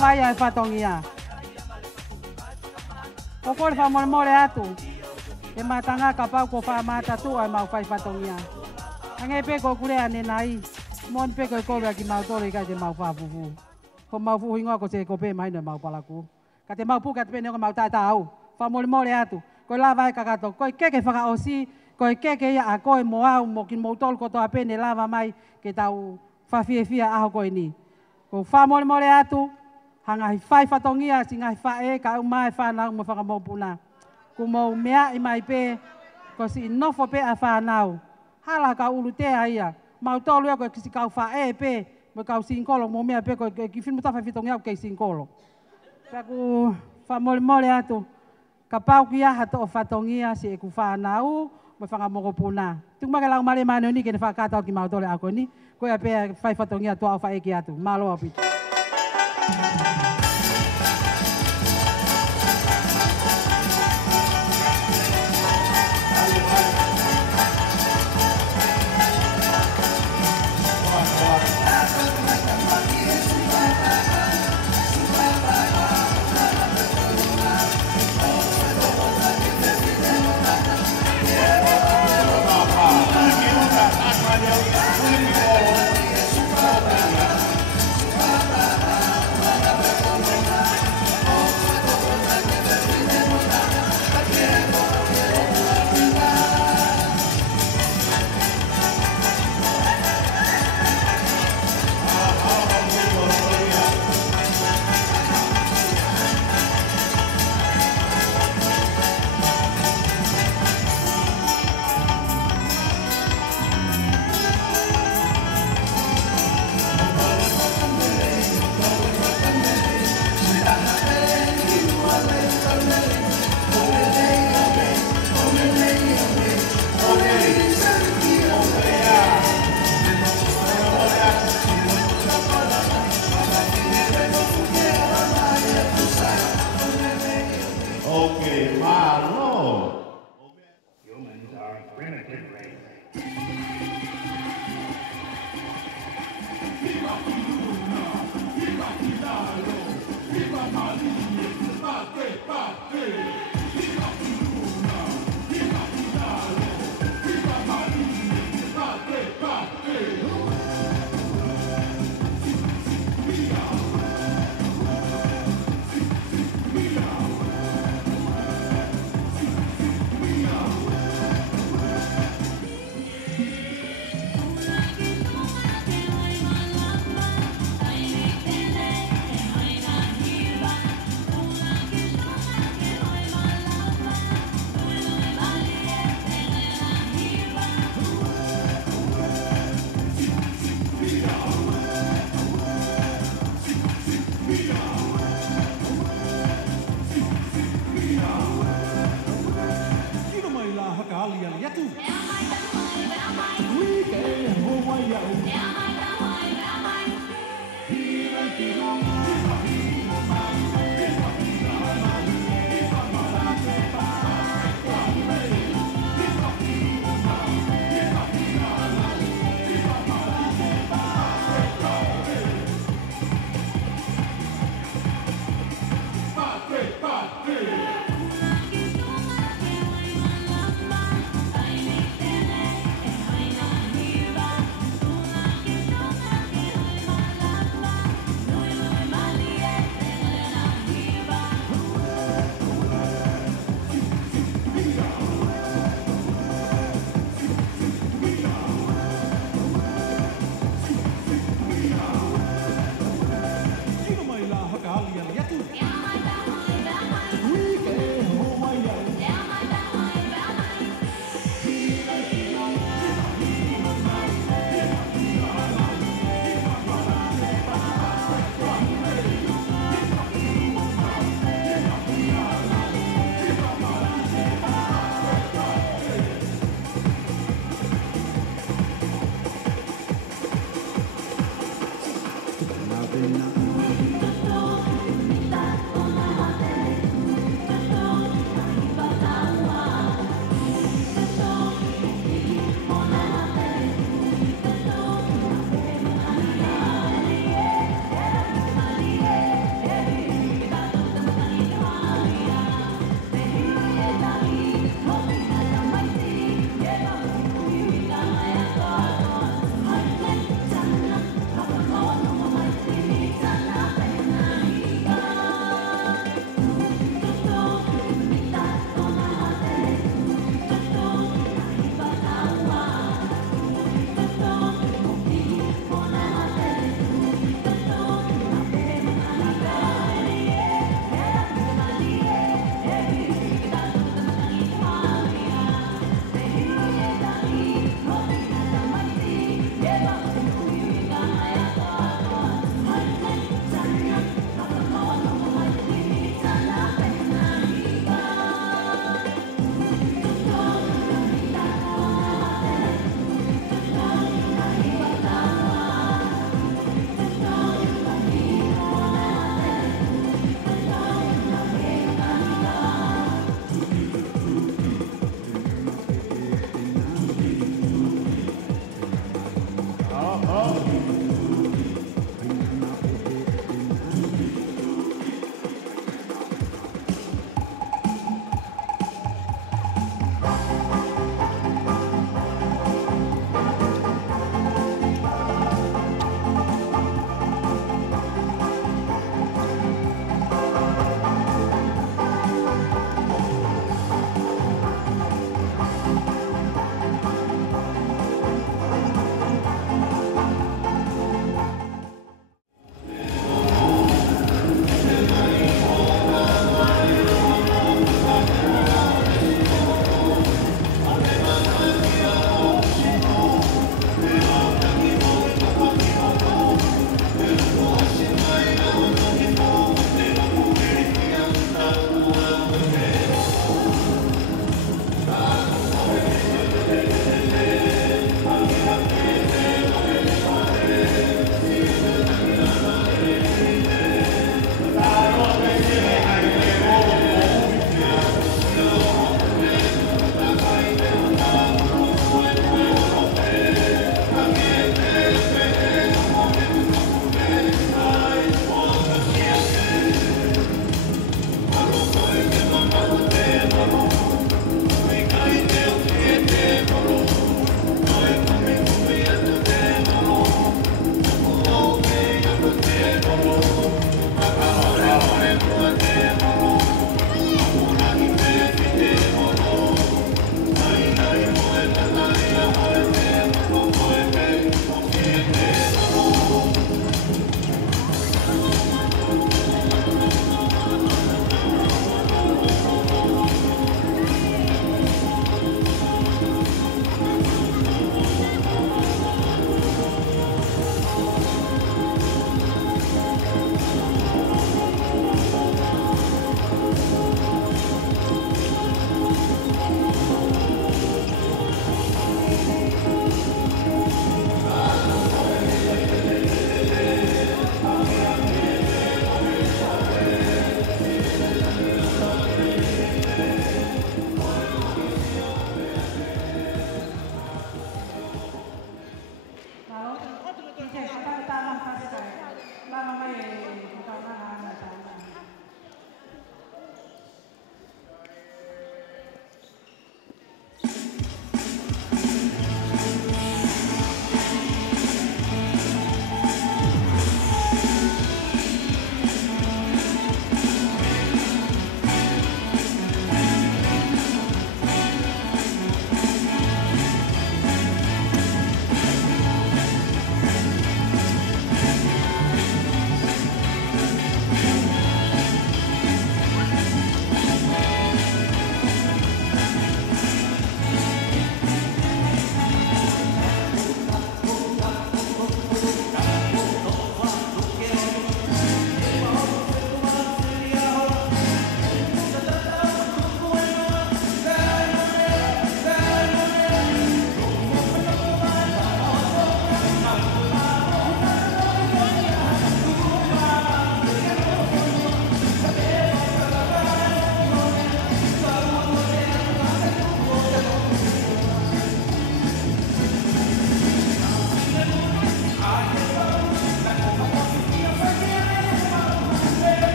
Vaya patongia. Pokor fa more atu. E matanga kapau ko fa mata tu ai mau fai patongia. Ange pe ko kule ane nai. Mon pe ko ba ki mau tori ka te mau fa fufu. Ko mau fu hinga ko se ko pe mai no mau palaku. Ka te mau pu ka te pe no mau tata au. Fa more atu. Ko la vai ka to ko ke fa osi ko ke ya ko mo au mo ki mo tol ko to apene lava mai ke tau fa fia a ko ni. Ko fa more atu. Hanga fai fatongia singa fae ka mai fa na mo fa mo puna. Ku mo mea i mai pe ko si no fo pe a fa nau. Hala ka ulu te aia. mau tolu ya ko kisi kau fa e pe mo kau singkolo mo mea pe ko ki film ta fa fitong ya ke singkolo pa ku fa mole mole atu ka pau ki ha to fa tongia si ku fa nau mo fa mo ko puna tu ma la male mano ni ke fa ka to ki mau tole ako ni ko ya pe fa tongia to fa e ki atu malo api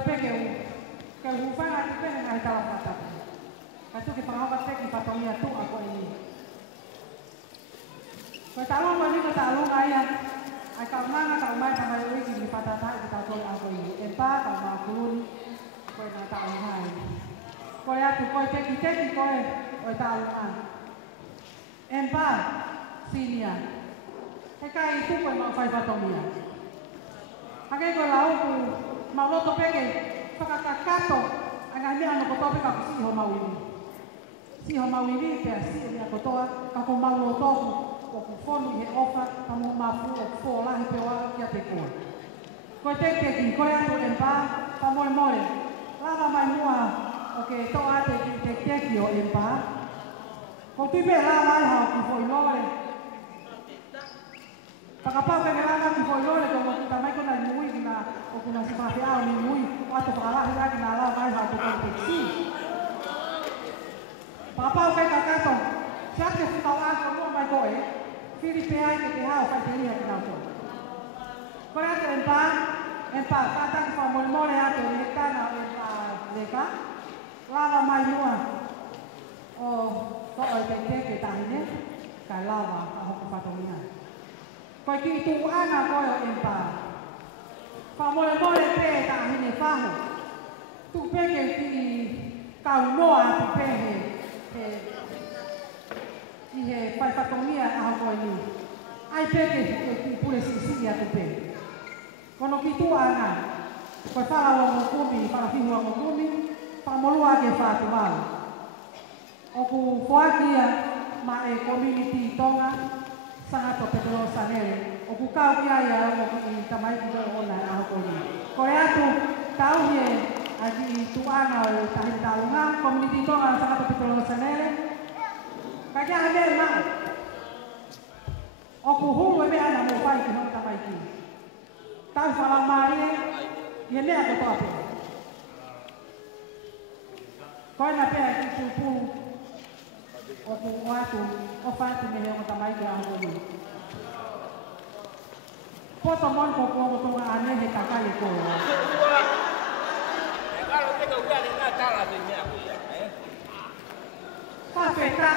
Koe peke u. Kau hufanga tu peke ngai tala pata. Katu ke pangawa teki patongia tu ako ini. Koe talong ko ni ko talong ayah. Ai kau mana kau mai sampai ui di pata tak kita tol ako ini. Empa kau makun. Koe na talong hai. Koe atu koe teki koe oi talong an. Empa sinia. Eka itu koe mau fai patongia. Hakai koe lau ku mau loto peke. Pakakakato, ang ami ano ko to ka si ho mawili. Si ho mawili pe si ni ako to ka ko mau to ko ko fonu he ofa ka mo mafu o fo la he pe wa ki ate ko. Ko te ki ko ya to empa pa mo more. La mai mua o ke to ate te ki o empa. Ko ti be la mai ha ki fo lore. Pakapa pe la ki fo lore ko mo ta mai ko na mui na o kuna si pa au ni mui. Atau pala hira kina la mai ha to teksi. Papa o kai kakato. Siapa que tau a ko mai ko e. Filipe ai que ha fa te ria kina to. Ko ya empa kata ki fa mo mo le ato ni kana empa leka. Lava mai lua. O to o te ke ta ni. Ka lava ka ho fa to ni. Ko ki tu ana ko empa. Famole mole pe ta hine faho. Tu peke ki kau noa tu peke. He pai patonia a ho ni. Ai peke ki pule sisi ya tu pe. Kono ki tu ana. Ko fala lo kumi para fihu mo kumi. Famolua ke fa tu mal. Oku foakia ma e community tonga sangat Pedro Sanele. O kukau kia ya o ki tamai ki o na a ko ni. Ko ya tu tau ye ati tu ana o tahi taunga community to ang sangat Pedro Sanele. Kaya ame ma. O ku hu we ana mo pai ki no tamai ki. Tau sala mai ye le a ko to. Ko na pe ki tu pu o ku watu o fa ti me o tamai ki a ko ni. Poto mon ko ko to ane he kakale ko. Kalau kita udah ada cara ini aku ya, Pak Petra.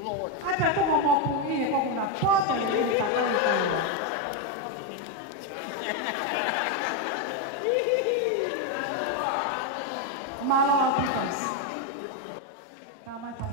Lord. Ada tu ngomong pui ko kuna poto ini kakale ko. Malah kita. Kamai Pak.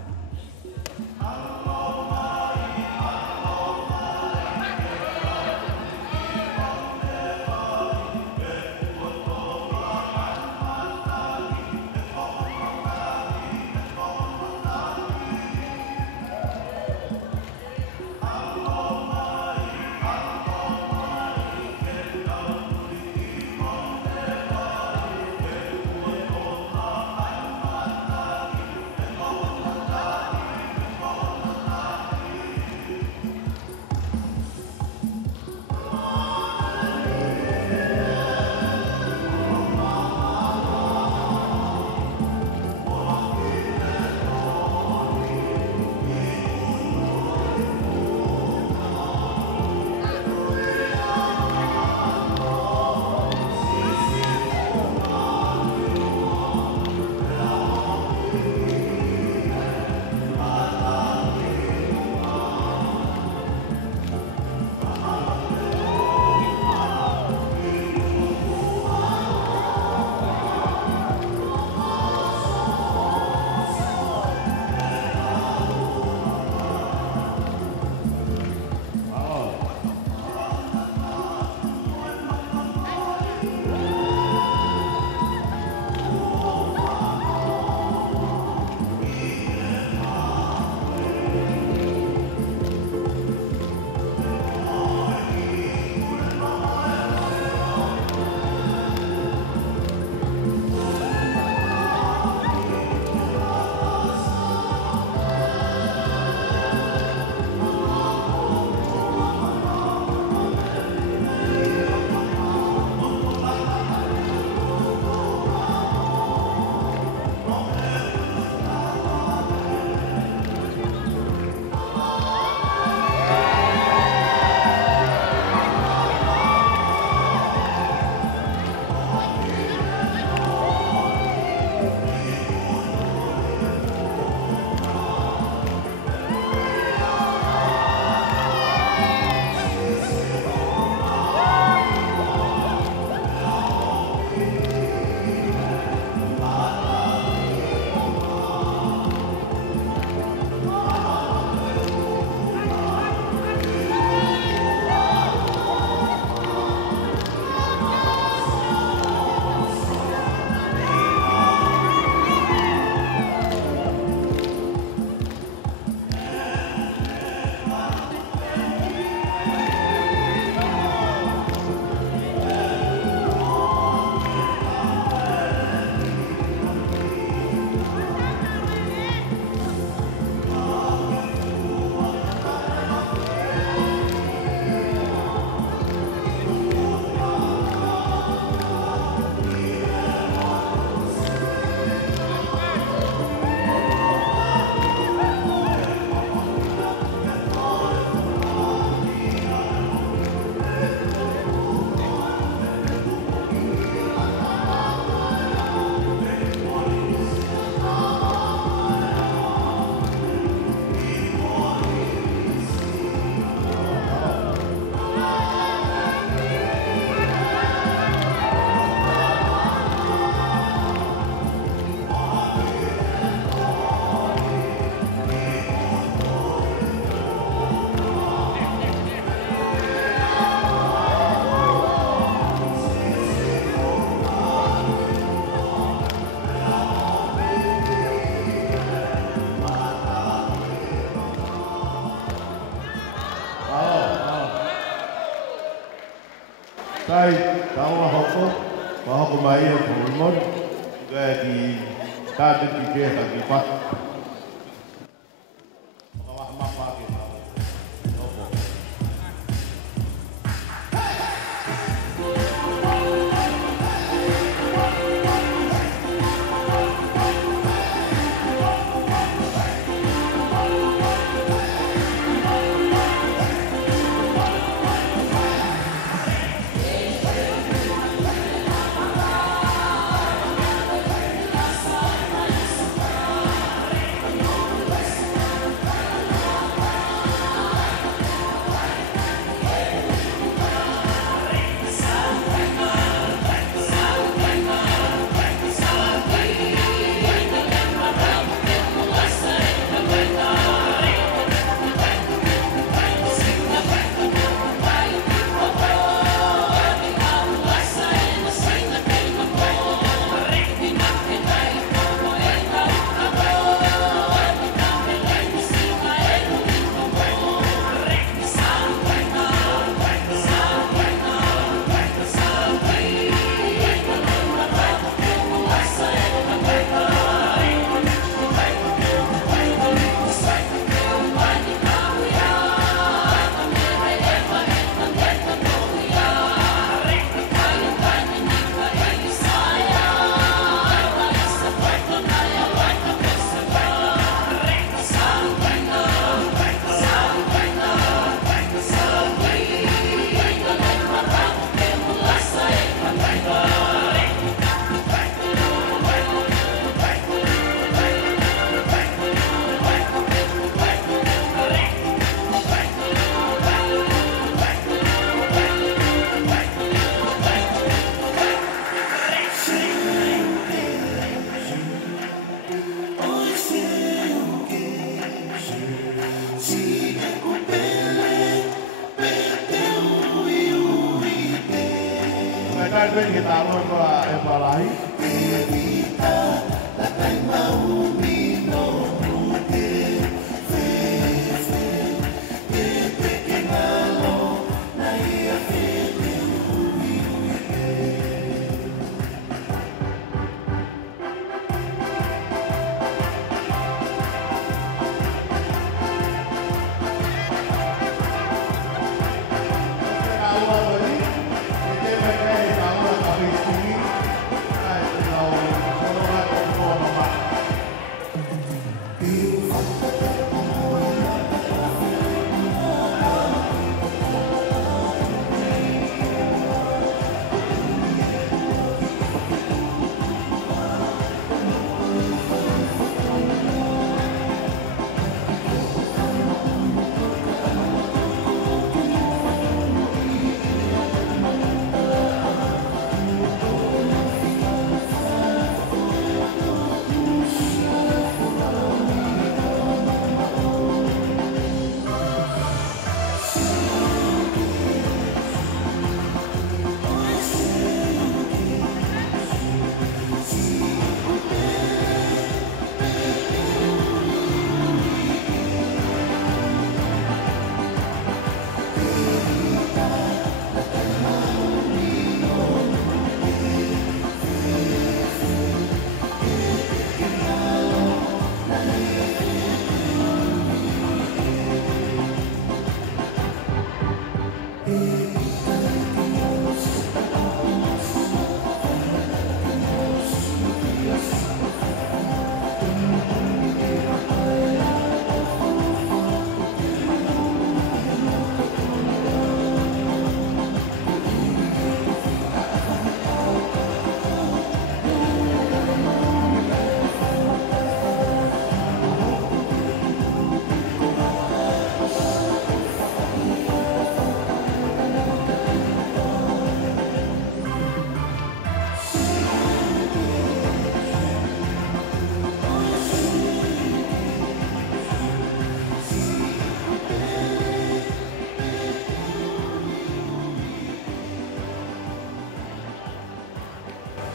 Kai, taua hoko, hoko mai e pōmon, kai ki tātu ki kēta ki pa. Kawaha mapa ki tātu. Hoko.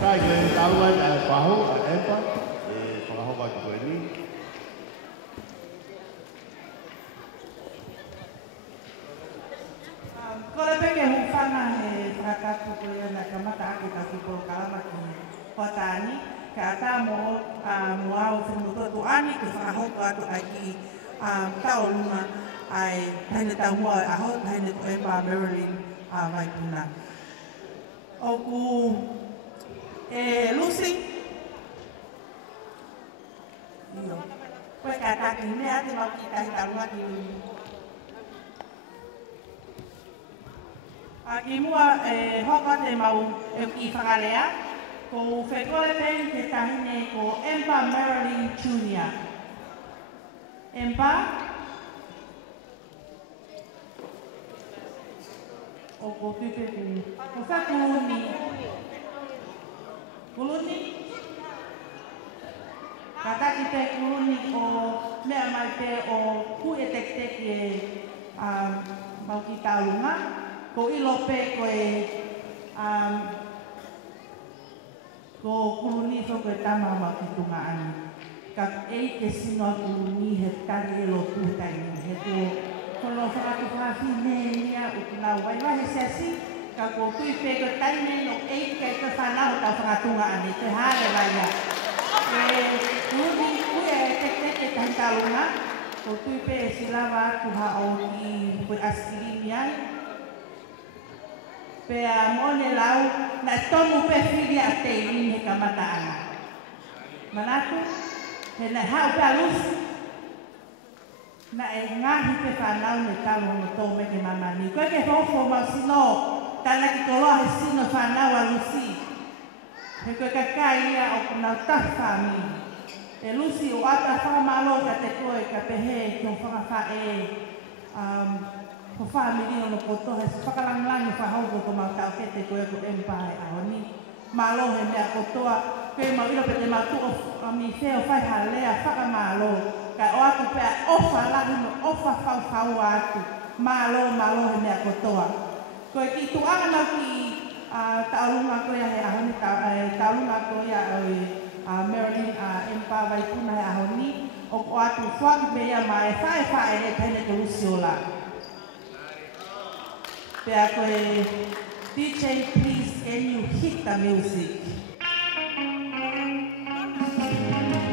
Kai ke taua e paho a epa e whakahoka ki koe ni. Kore peke hukana e whakata atu ko ia na kamata ake ka kupo kalama ki Kotani. Ka ata mo mo au whenuto tu ani ki whakahoko atu ai ki taolunga ai taine tahua aho taine ko Emma Marilyn mai puna. Oku Lucy. Iyo. Koe ka taki mea te mau ki tahi talunga ki Aki mua hoko te mau ki whakalea, ko whekore pen te tahine ko Empa Marilyn Jr. Empa? O ko tupe ku. Ko wha kuluni. Kuluni? Kataki te kuluni o mea mai te o ku e tekteki e mau ki taulunga. Ko ilope ko kuluni so koe tamama ki tunga ani. Ka te sino kuluni he tari e lo putai ni. He to kono whakatu whafi nea ukinau waiwahe sesi. Ka ko tui peko taine no kei te whanau ta whakatunga ani. Te hare waia. Kuluni kue te tantalunga. Ko tui pe e silawa tuha o ki koe askirimi ai. Pea mone lau na tomu pe whiri a te ini he kamata ana. Manatu, he na hau pe alusi. Na e ngahi pe whanau me talo hono tō me ke mamani. Koe ke hofo mau sino, tana ki toloa he sino whanau alusi. He koe kakai ia o kunau tawhami. E lusi o ata whamalo ka te koe ka pehe ki o whakawha ko whamiri no koto he whakalangilangi whahauko ko mau tau kete koe ko Empa e ahoni. Malo he mea kotoa, koe mau ilo pe te matu o mi wheo whai halea whakamalo. Kai o atu pea ofa lahi no ofa whau atu. Malo he mea kotoa. Koe ki tuanga mau ki taulunga koe he ahoni, taulunga koe a Marilyn Empa vai puna he ahoni. O ko atu whaki pea mai whae he tene ke usiola. Pea koe, DJ, please, can you hit the music? Thank you.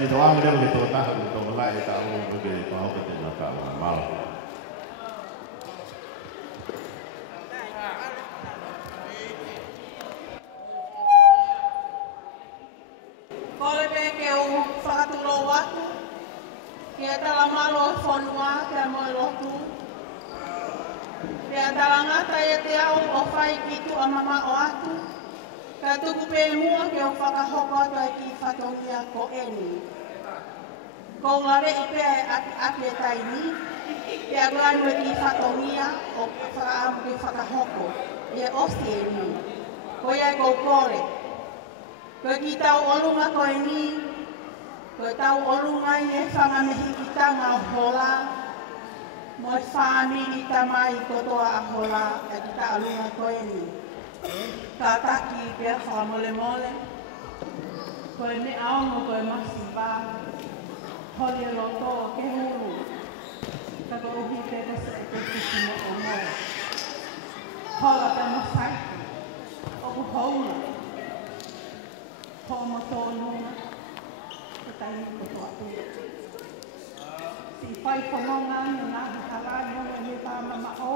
ni toa ngel ke to ta to la e ta o ke pa o ke na ka mal. Kole pe ke o whakatulo watu, ki e tala malo e whanua ke a moe lotu. Ke a tala ngata e te au o whai ki tu a mama o atu, ka tuku pe mua ke o whakahoko atu e ki whatongia ko eni. Ko ngare i pe api e taini, ke a granu e ki whatongia o whakaamu ke whakahoko, e osi e ni. Ko ia ko kore. Koe ki tau olunga koe ni, koe tau olunga i e whangamehi ki tanga o hola, mo e whamiri tamai kotoa a hola e ki ta alunga koe ni. Ka taki pia whamole mole, koe ne aongo koe masimba, holi e loto ke huru, ka ko uhi pe kese e te kusimo o moe. Hola te mosaiki, o ku houla. Ho mo tonu e tai ko to atu. Si fai ko no nga ni na hala no me pa mama o.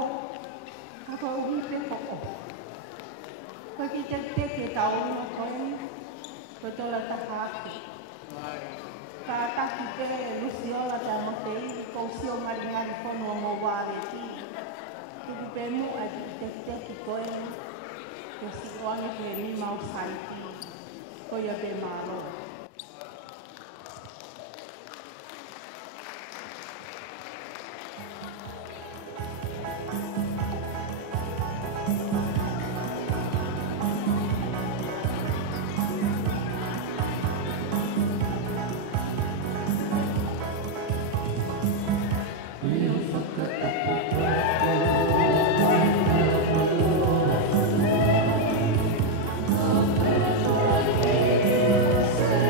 Ko uhi pe ko o. Ko ki te ke tau no ko ni. Ko to la ta ha. Ka ta ki te Luciola ta mo te ko si o mari ngari ko no mo wa le ti. Ki pe mu a te ki ko ni. Ko si ko ani ke ni mau sai ti. Koia pe malo. Say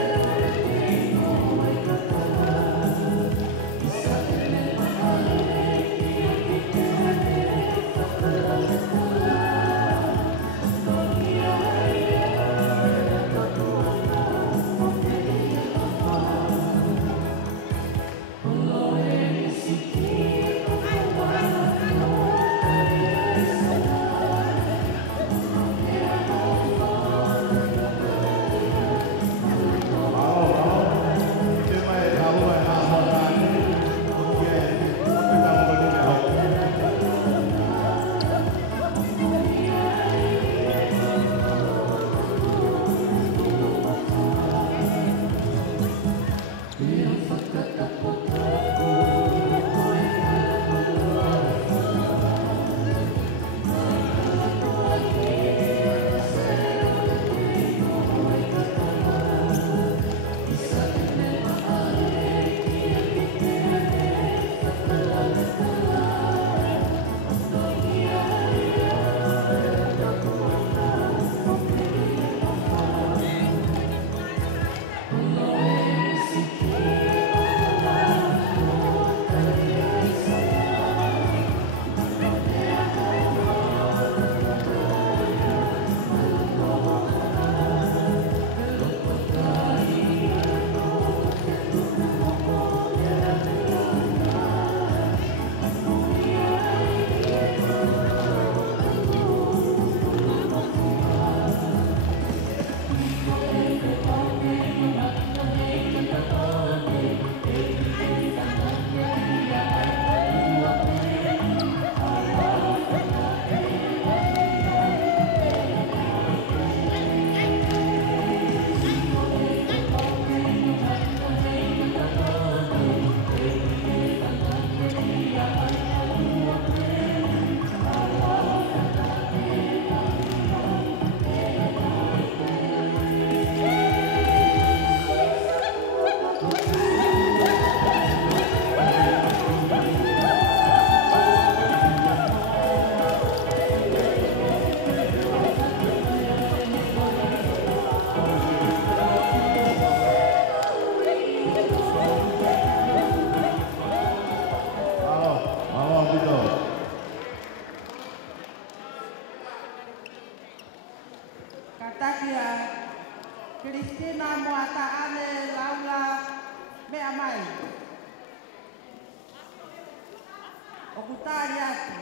o kutari atu.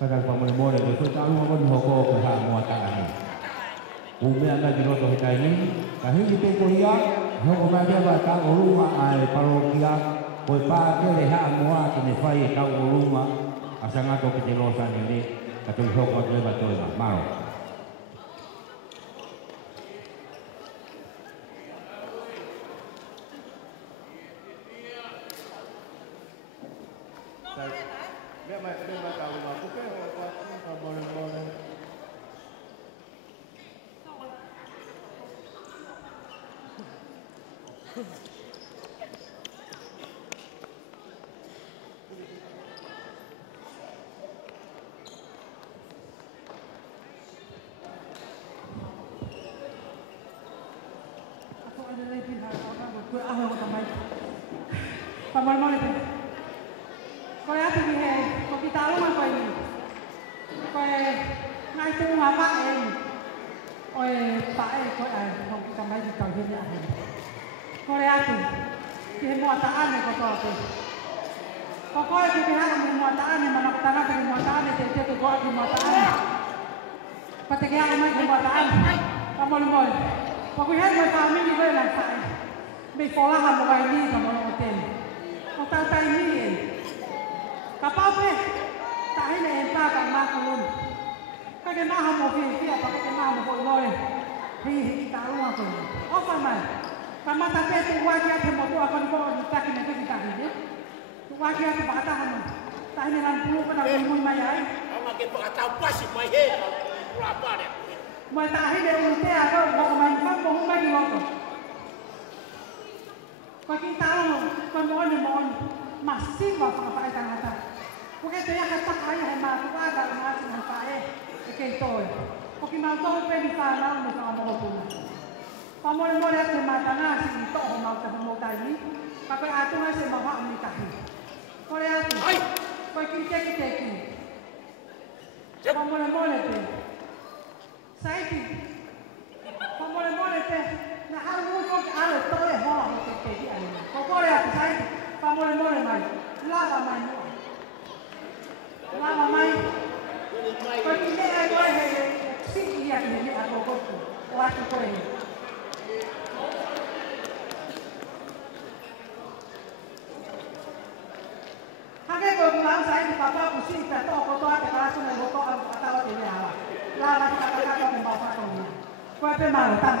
Kadang pamole-mole itu tahu apa hoko ke hak muatan ini. Bumi anda di roto kita ini, kahit itu kuliah, hoko macam apa uruma ay parokia, koi pakai leha muat ini fai kau uruma, asal ngato kecelosan ini, kata hoko lebat lebat mau. Pamol-mol itu. Kau lihat tu dia, kau kita tahu apa ini? Kau ngai tu apa ini? Kau pakai kau kita mai di kau ini apa? Kau lihat tu, dia muataan ni kau tahu tu. Kau itu dia ada muataan ni mana tanah tu muataan ni dia tu kau ada muataan. Patut dia ada muataan. Pamol-mol. Kau lihat kau kami ni boleh nak. Before lah kamu kau ini kamu nak hotel. Kau tahu ini, kapal pe, tak ini entah kat mana kulun. Kau kena kamu pergi apa kau kena kamu boleh. Hei tahu aku. Apa man? Kamu tapi tu wajib kamu tu akan bawa kita kena kita ini. Tu wajib tu kata kamu. Tak ini kan puluh kena puluh mayai. Kamu makin kata apa sih mayai? Apa dia? Mai tak ini urut ada, kau main kan kau main di mana? Kau kita tahu, kau mohon masih bawa apa itu nata. Kau kita yang kata kaya hemat, kau ada masih nampak okey tu. Kau kita tahu pergi sana, mesti kamu betul. Kau mohon lihat hemat tanah sini tu, mau terhemuk tadi. Kau atur masih bawa ambil kau lihat, kau kita. Kau mohon lihat. Saya tu, kau mohon lihat. Nah, harus kau ada tu hal itu dia. Kau boleh apa saja, kau boleh main, lama main. Kau ini aku sih dia ini aku kau, waktu kau ini. Hakai kau pulang saya di papa pusing, tapi aku tu ada kelas ni, aku tu ada apa ini apa. Lama kita kau membawa kau ni. Kau apa malu tak?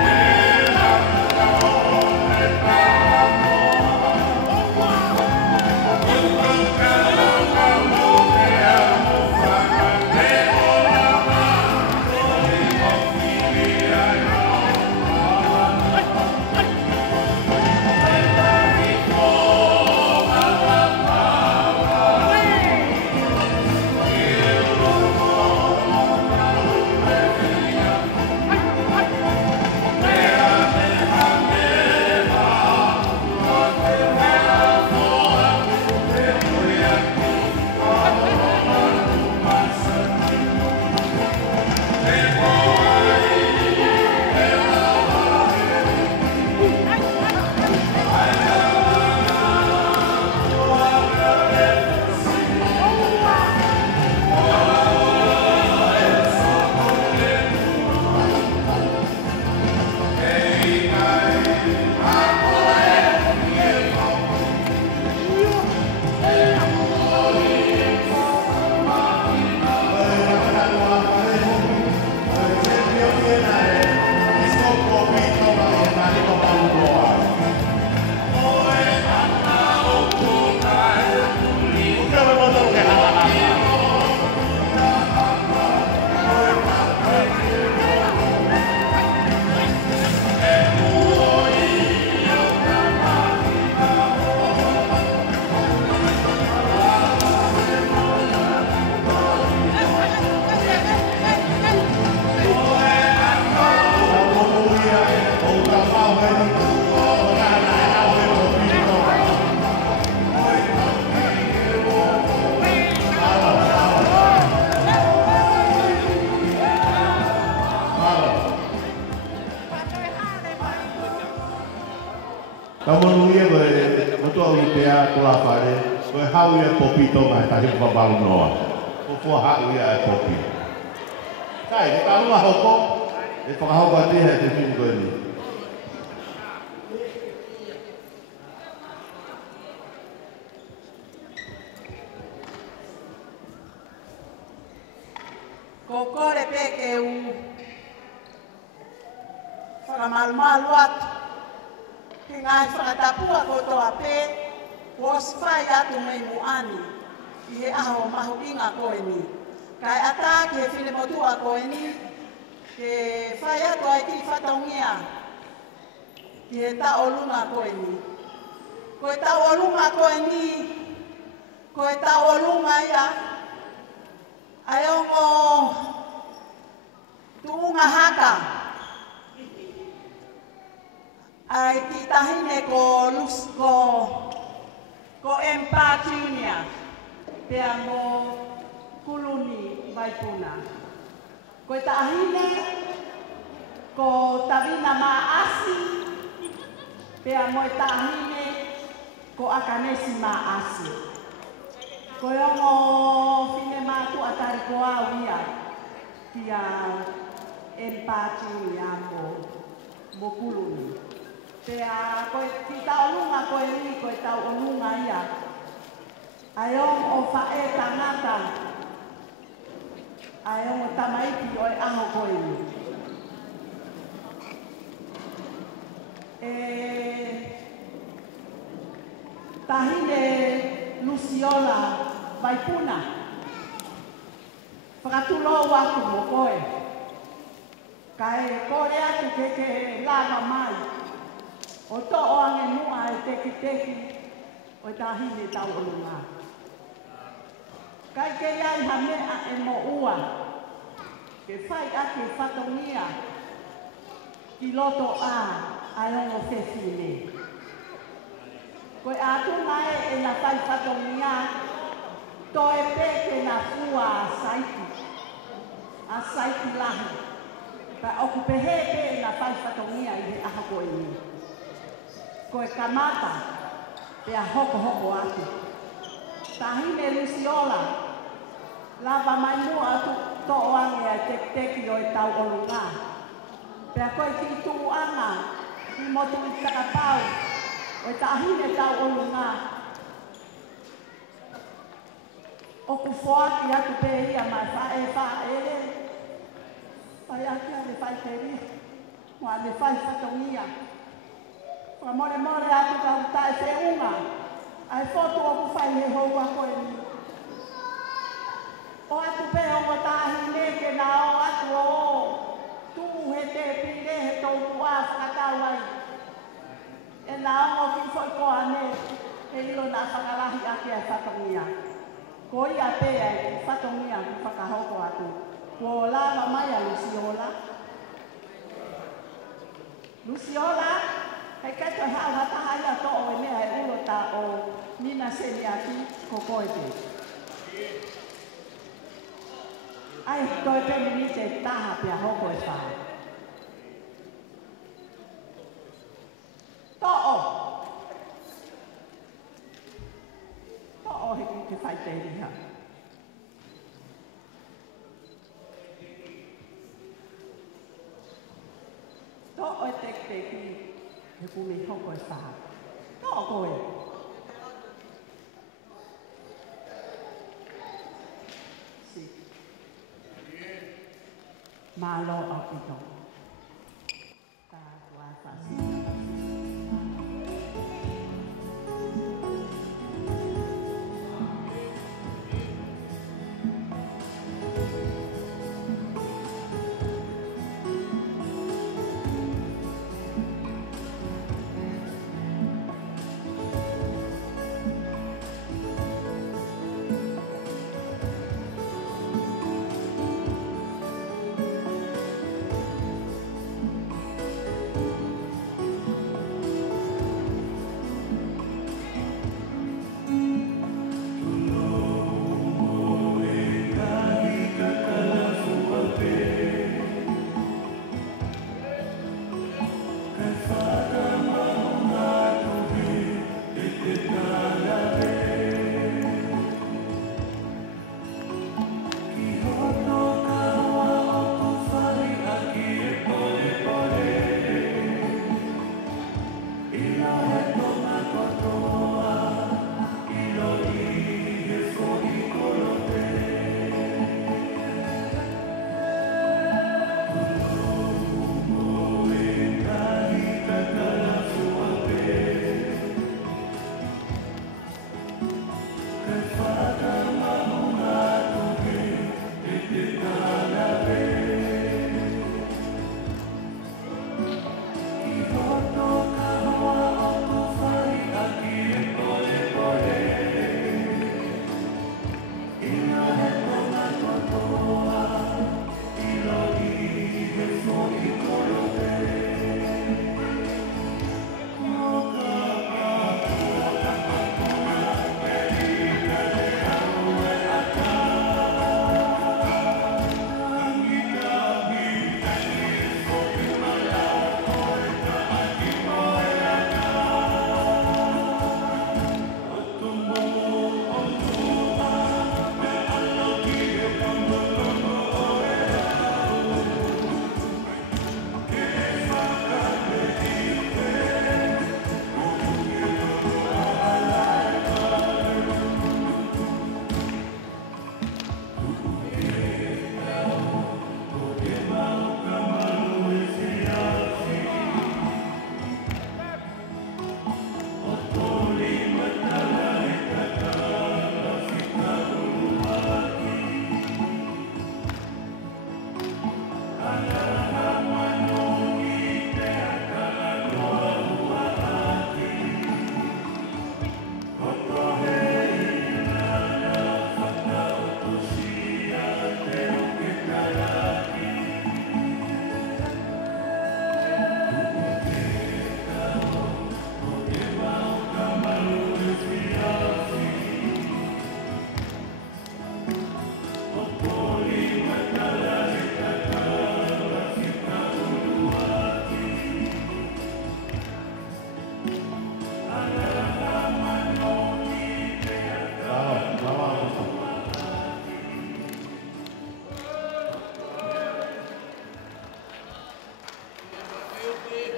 Yeah. toa whare, koe hau ia popito mai tahi whabaru noa. Ko fua hau ia e popi. Kai, ne kalua hoko, e whakahauka tehe te whini koe ni. Ko kore peke u whakamalu atu. Ki ngai whakatapua ko toa pē, ko whai atu mei muani. I he aho mahu inga koe ni. Kai ata ke whine motua koe ni, ke whai atu ai ki whataungia. Ki he taolunga koe ni. Koe taolunga koe ni, koe taolunga ia, ai ongo tuunga haka. Ai ki tahine ko Empatinia, pea mo kuluni vaipuna. Koe tahine ko Tavina Maasi, pea mo tahine ko Akanesi Maasi. Koe ongo whine mātu atari ko awia kia Empatinia mo kuluni. Pea koe ki taolunga koe ni, koe taolunga ia. Aiong o whae tangata. Aiong o tamaiti o e aho koe ni. Tahine Luciola Vaipuna. Whakatulo aku mo koe. Kai kore atu ke lava mai. O to o ange mua e teki o tahine tau olunga. Kai ke iai hamea e mo ua. Ke whai ake whatongia. Ki loto a aiongo whewhine. Koe ātunga e na whai whatongia. To e peke na fua a saiti lahi. Ka oku pehe pe na whai whatongia i he aha koe ni. Koe kamata, pea hoko atu. Tahine Luciola, lava mai mua atu to'oange ai teki o e tau olunga. Pea koe ki tuuanga, ki motu i takapau, o e tahine tau olunga. Oku foaki atu pēria mai whae, pai aki a le whai pēria, mua le whai whatongia. Wa more atu ka utai te unga. Ai foto o kufai he houa koe ni. O atu pe o mo tahi neke na o atu o. Tu he te pire he tau kua whakatau ai. E na ongo ki foi koa ne. E ilo na whakalahi ake ai whatongia. Ko ia te ai whatongia ki whakahoko atu. Ko lava mai a Luciola. Luciola. Hei kai toi hao hataha ia to o e mea e ulo ta o Nina Seni aki ko koe te. Ai toi pe mini te taha pia hoko e whae. To o. To o he ki te whai te riha. To o e te ki he kumi hoko e whaha. Tō koe. Si. Malo au ito. Tā kua whasi.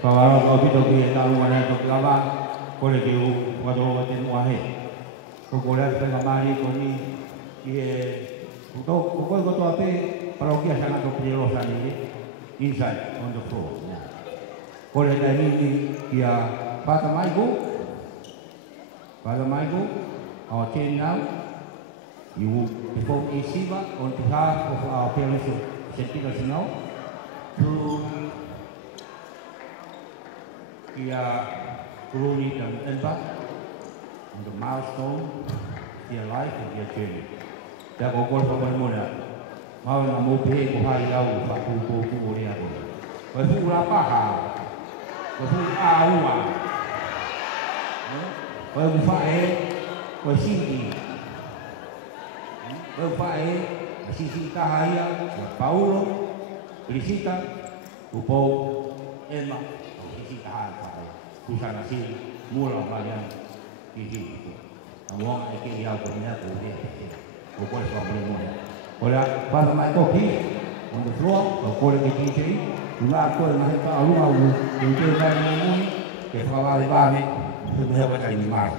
Kawaro kau pito ki tahu mana tu kelapa, kau le kiu kau tu kau temu ahe. Kau le tu kamari kau ni ie kau tu apa parokia sangat tu perlu sani inside on the floor. Kau le dah ni kia Father Michael, our team now, you will perform a Shiva on behalf of our parents of St. Peter's now to Kia Kuruni dan Enba on the milestone, their life and their journey. Dah kokol papan mula, mau nak mubih kuhai lau paku buku boleh apa? Kau apa hal? Kau awal. Kau phải kau sini. Kau phải sisi kahaya, Paulo, Priscilla, Upo, Emma, sisi kahaya. Kusana sini mula kalian di situ. Kamu akan dia kau ni aku dia. Kau boleh boleh mula. Kalau pas mai kopi, on the floor, kau boleh kiki. Tunggu aku masih tahu aku untuk main ni. Kepala lebar ni. Sebenarnya apa cari mar.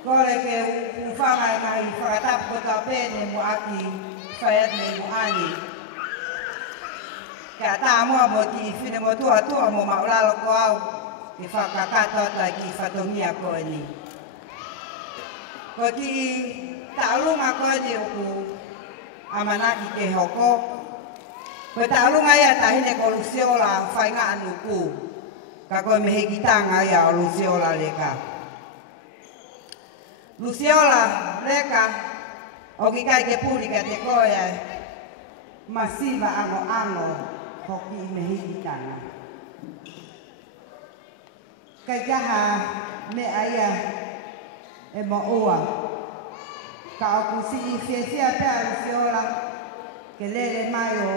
Kole ke ufanga kai whakatap ko ta pene mo aki whaiat me mo ani. Kia tā mua mo ki whine mo tua mo maulalo ko au ki whakakatota ki whatongia ko ni. Ko ki tālunga ko ni uku amanaki ke hoko. Ko tālunga ia tahine ko lusiola whainga anuku. Ka koe me heki tanga ia o lusiola leka. Luciola, leka, o ki kai ke puri ka te koe masiva ango hoki me hikitanga. Kai kaha me aia e mo ua. Ka o kusi i fia pea Luciola ke lele mai o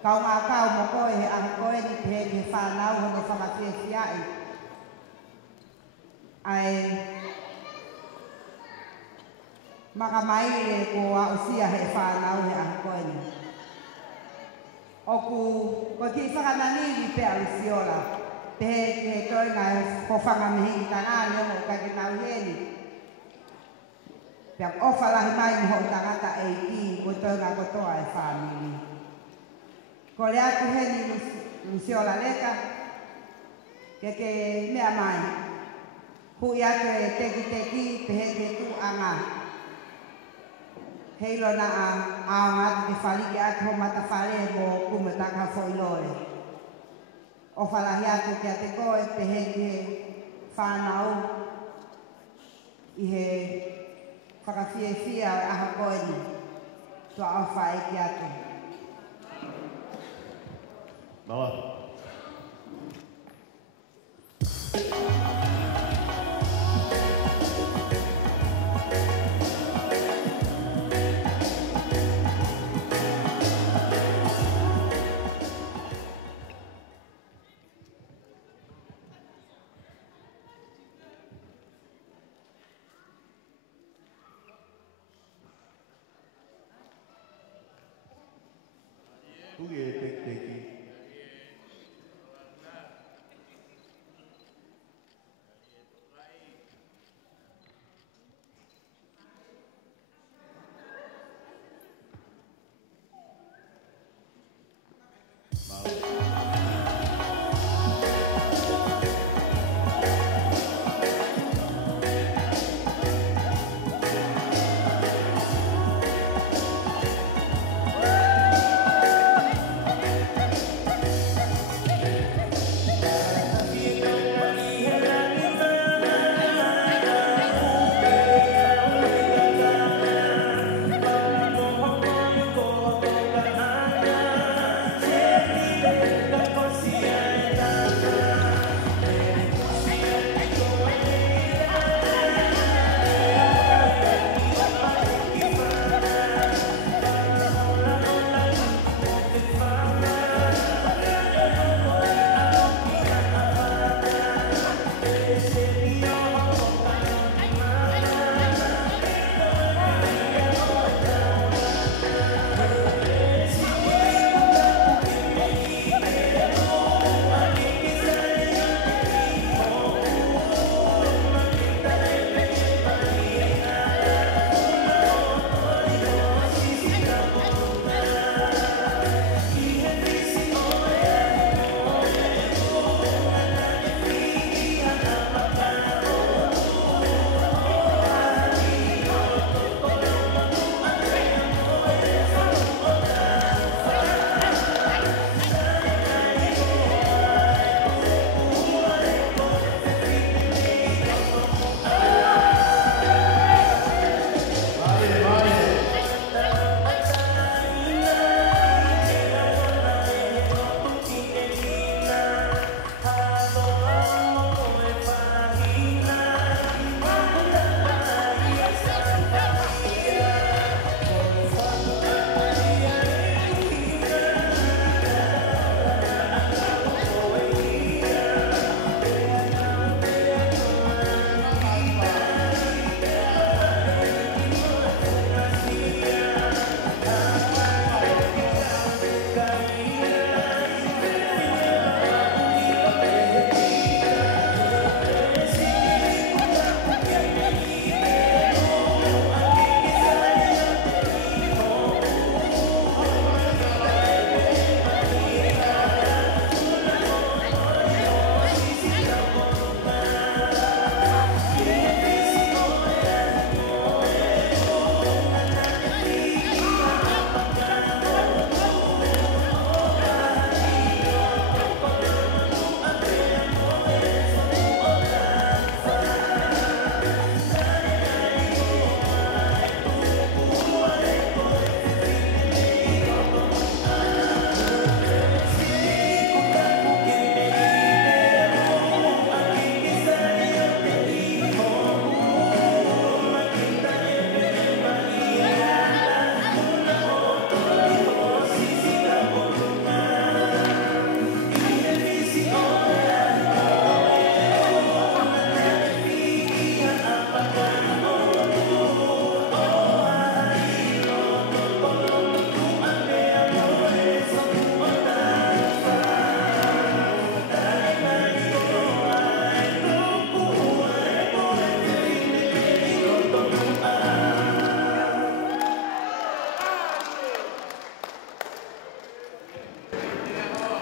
Kau ngā kau mo koe he aha koe ni te he whanau hono whakatia fiai. Ai maka mai e ko a usia he whanau he aha koe ni. Oku ko ki whakanani ni pe a usiola. Te he toi ngai ko whangamihi tangani o ka ki nau heni. Pia ofa lahi mai ni ho tangata e ki ko toi ngā kotoa e whamili. Ko le atu heni Lusiola leka, ke mea mai. Hui atu e teki te heke tu anga. Heilo na a ngatu te whaliki atu ho matawhale mo kumataka whoilore. O whalahi atu kia te koe te heke whanau i he whakawhiewhia aha koe ni. Tua au whae ki atu. Noa. Tuge teki.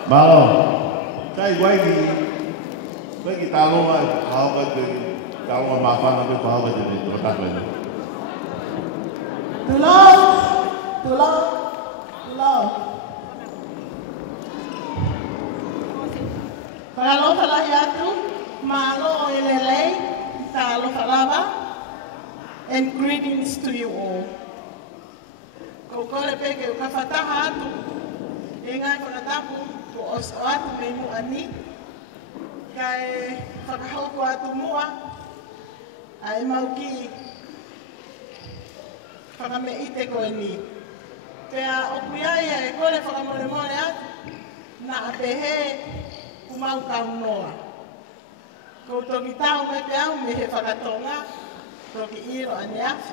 Malo, kai wai ni, wai ki talo mai kau ka tu, kau mai maafan aku kau ka jadi tu tak lagi. Tulong. Kalau salah yatu, malo elelei, talo salava, and greetings to you all. Kau kole peke ukafataha atu, ingai whakatapu, ko os o atu me mu ani, kai whakahoko atu mua, ai mauki whakameite koe ni. Pea o kuiai e kore whakamore atu, na apehe kumau kau noa. Ko toki tau me te au me he whakatonga, toki iro ane afi.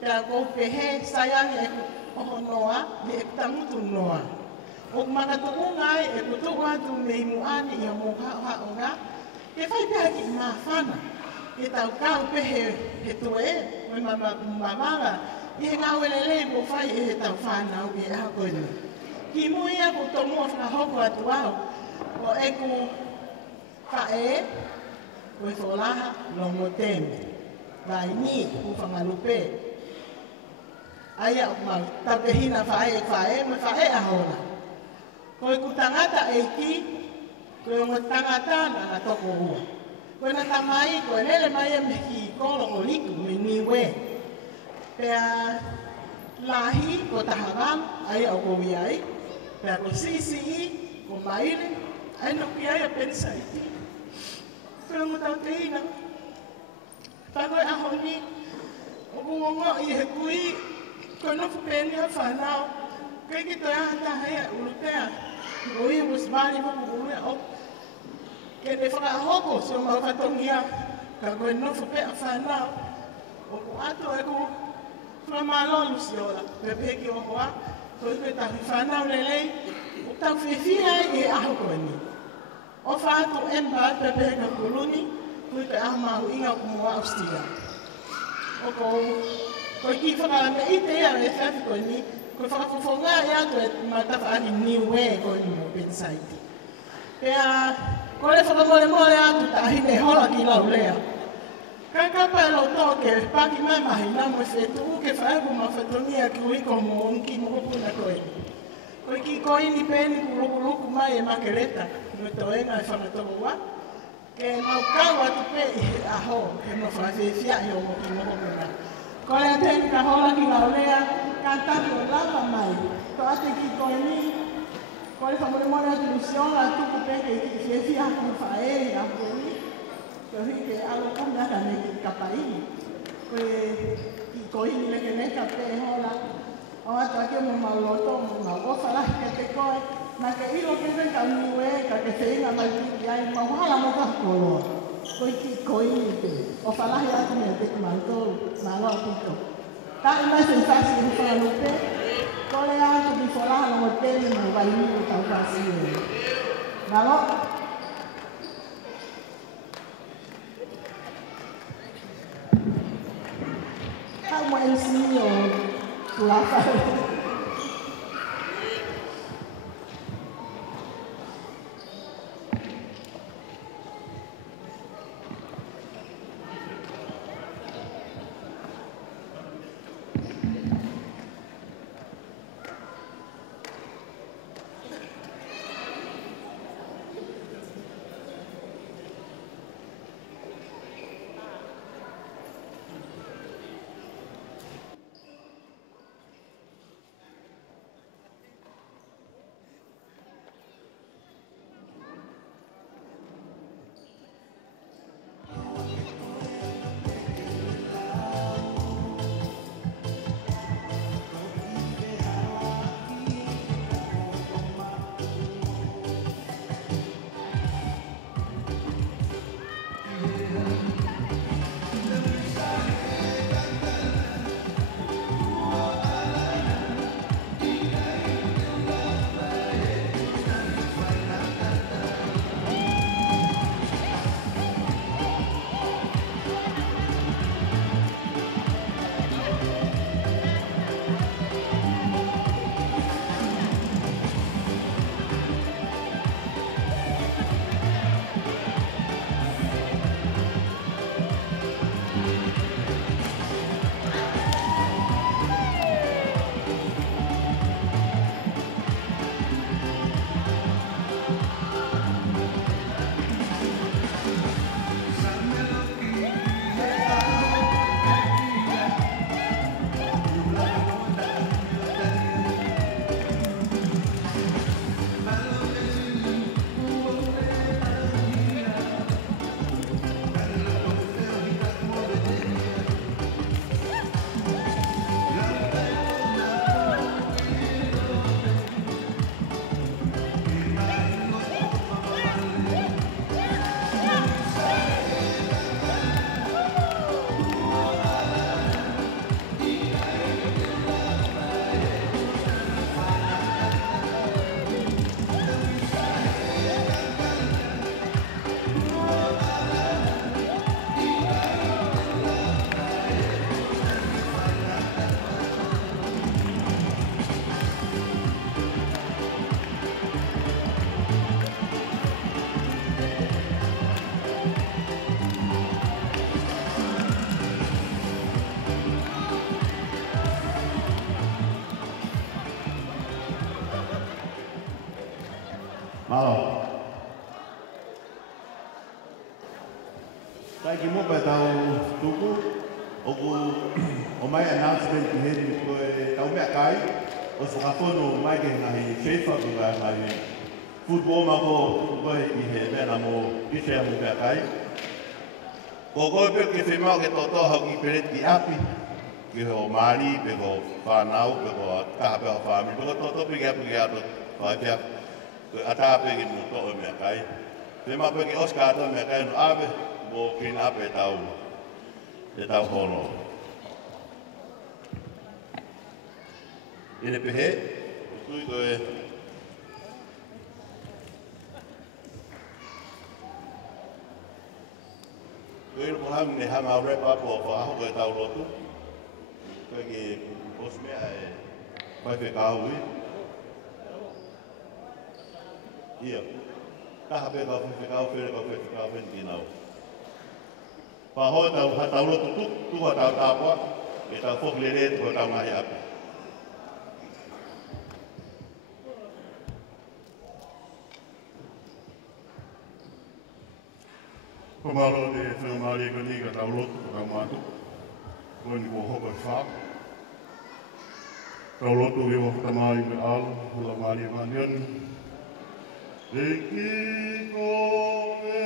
Pea ko pehe sayang e oho noa, me e tangutu noa. O makatuungai e kutuku atu me imuani i a mōhao-hao ngā, ke whai pēha ki mawhana. E tau kau pehe he tue, me mamanga, i he ngā welele mo whai e he tau whanau e aha koe ni. Ki mui a ko tō mua whakahoko atu au, o e ku whae, koe wholaha longo teme. Vai ni ku whangalupe. Aia o mau tapehina whae, me whae ahona. Koe ku tangata e ki, koe o tangata na toko ua. Koe na tamai, koe lele mai e me ki kolo o liku me niwe. Pea lahi ko taharam, ai au ko iai. Pea ko sisi, ko maire, ai no ki ai a pensaiti. Pea mo tau te ina. Whakoi ahoni, o kungongo i he kui, koe no whupeni a whanau. Kei ki toi aha tahai a urupea. O i musmani mo kukuruia o. Ke ne whakahoko, so mau whatongia, ka koe no whupea whanau. O ku ato e ku whamalolu si ora, pe peki o hoa, koe koe tahi whanau lelei, o tau whiwhia e aho koe ni. O whātu emba pe peka kuluni, koe koe aho mahu inga o mua austia. O koe ki whakalame i te ea e whawhi koe ni, koe whakafofonga e atu e matafa ani niwe koe ni mo pensaiti. Pea, koe le whakamore atu tahi ne hola ki lau lea. Ka kapa e lo toke, paki mai mahi na mo whetu ke whaebu ma whetonia ki uiko mo onki mo hopuna koe. Koe ki koe ni pēni ku ruku mai e makereta, no to enga e whangatoko wa. Ke mau kau atu pe i aho, he no whawhewhia i o mo ki mo hopuna. Koe a tēni ka hola ki lau lea, ka taki o lava mai. To ate ki koe ni, koe whamore atu lusiola tuku peke i ki whewhia ku whae a koe ni. Koe hike alo kumaka me ki kapaini. Koe ki koini leke neka pe hola. O atu ake mo mauloto, mo mauofa ke te koe. Ma ke ilo ke te ka niwe, ka ke te inga mai ki ai, mauhala mo ka koloa. Koe ki koini pe. O whalahi atu me te kumantolu, maloa pito. Tai mai se fasi ni whanalupe. Kole atu ki whalaha mo tele mo vai ni o tau fasi e. Maloa. Como el señor Rafael. Malo. Tai ki mo pa tau tuku o mai announcement ki heri ko tau mea kai o whakapono mai ke ngahi FIFA ki vai mai football ma ko ki he mena mo i whea mo mea kai. Ko koe pe ke whemau ke totoha ki pereti api ki ho Māori, pe ko whanau, pe ko kahape ho whāmi, pe ko totopi ki api ki ato whaipia atape ki mo toa mea kai. Whemau pe ke Oscar ato mea kai no ape mo kin ape e tau hono. Ine pehe, tui koe Koe mo ham ne ham au wrap up o whaaho koe tau lotu. Koe ki osmea e koe whekau ui. Ia, kaha pe kau whekau where kau whekau when ki nau. Whaho tau lotu tuha tau tāpua, e tau whoklere koe tau ngahi api. Pamalo de whenamari ka ni ka tau lotu ka tau mātu. Koe ni ko hoko e whā. Tau lotu i o whatamari me alo, hula mari e manioni. E ki ko e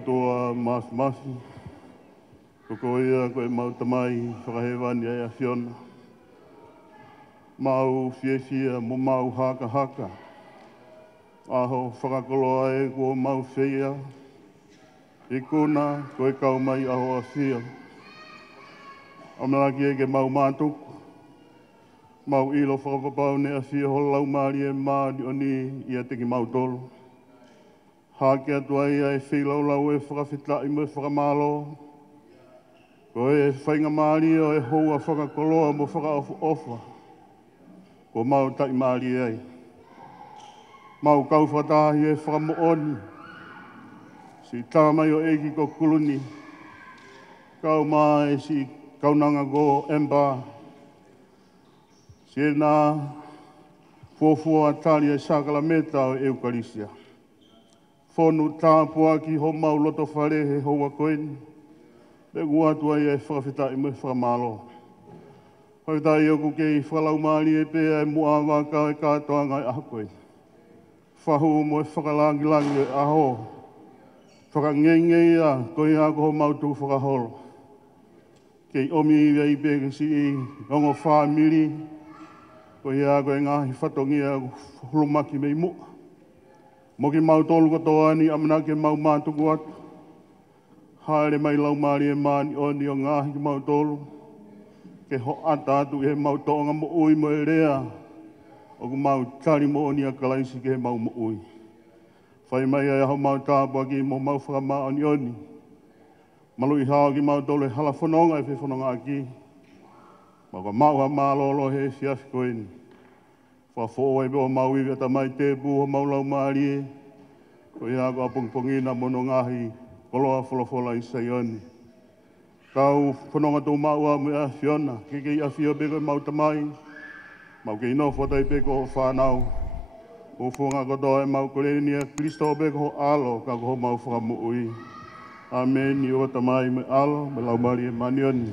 Toa masi, ko ia koe mau tamai whakahewani ai a Fiona. Mau fia mo mau haka. Aho whakakoloa e ko mau whia. E kona koe kau mai aho a whia. Amalaki e ke mau mātuku. Mau ilo whakapapau ne a whia ho lau maari e maari o ni ia teki mau tolu. Hake atua ia e whilau lau e whakawhitai mo e whakamalo. Ko e whainga maari o e hoa whakakoloa mo whakaofa. Ko mau tai maari ai. Mau kau whatahi e whakamooni. Si tāmai o eki ko kuluni. Kau mai si kaunanga go emba. Si e nā fuafua atari e sakalameta o Eukarisia. Whonu tāpua ki ho mau loto whare he hoa koeni. Me guatua ia e whakawhitai mo e whakamalo. Whakawhitai o kuke i whakalau maari e pēa e mua waka e kātoa ngai aha koeni. Whahu mo e whakalangi e aho. Whakangengei a koe ako ho mautu whakaholo. Kei omi i pēke si i ngongo whamiri. Koe ako e ngahi whatongi a hulumaki mei mua. Mo ki mau tolu katoa ni amana ke mau mātuku atu. Haere mai lau maari e maani o ni o ngāhi ki mau tolu. Ke ho ata atu e mau toonga mo ui mo e rea. O ku mau tari mo o ni a kalaisi ke he mau mo ui. Whai mai e aho mau tāpua ki mo mau whakama o ni o ni. Malu i hao ki mau tolu e hala whanonga e whi whanonga aki. Mau ka mau ha mālolo he fiafi koeni. Whafo e o mau iwi ata mai te puho mau lau maari e. Ko ia ko apongpongina mono ngahi koloa wholofola i saioni. Kau whanonga tō maua me a Fiona, keke i a whio beko mau tamai. Mau ke ino whatai beko o whanau. O whonga kotoa e mau koreni a Kristo beko ho alo ka ko mau whakamu ui. Amen, i o tamai me alo, me lau maari e manioni.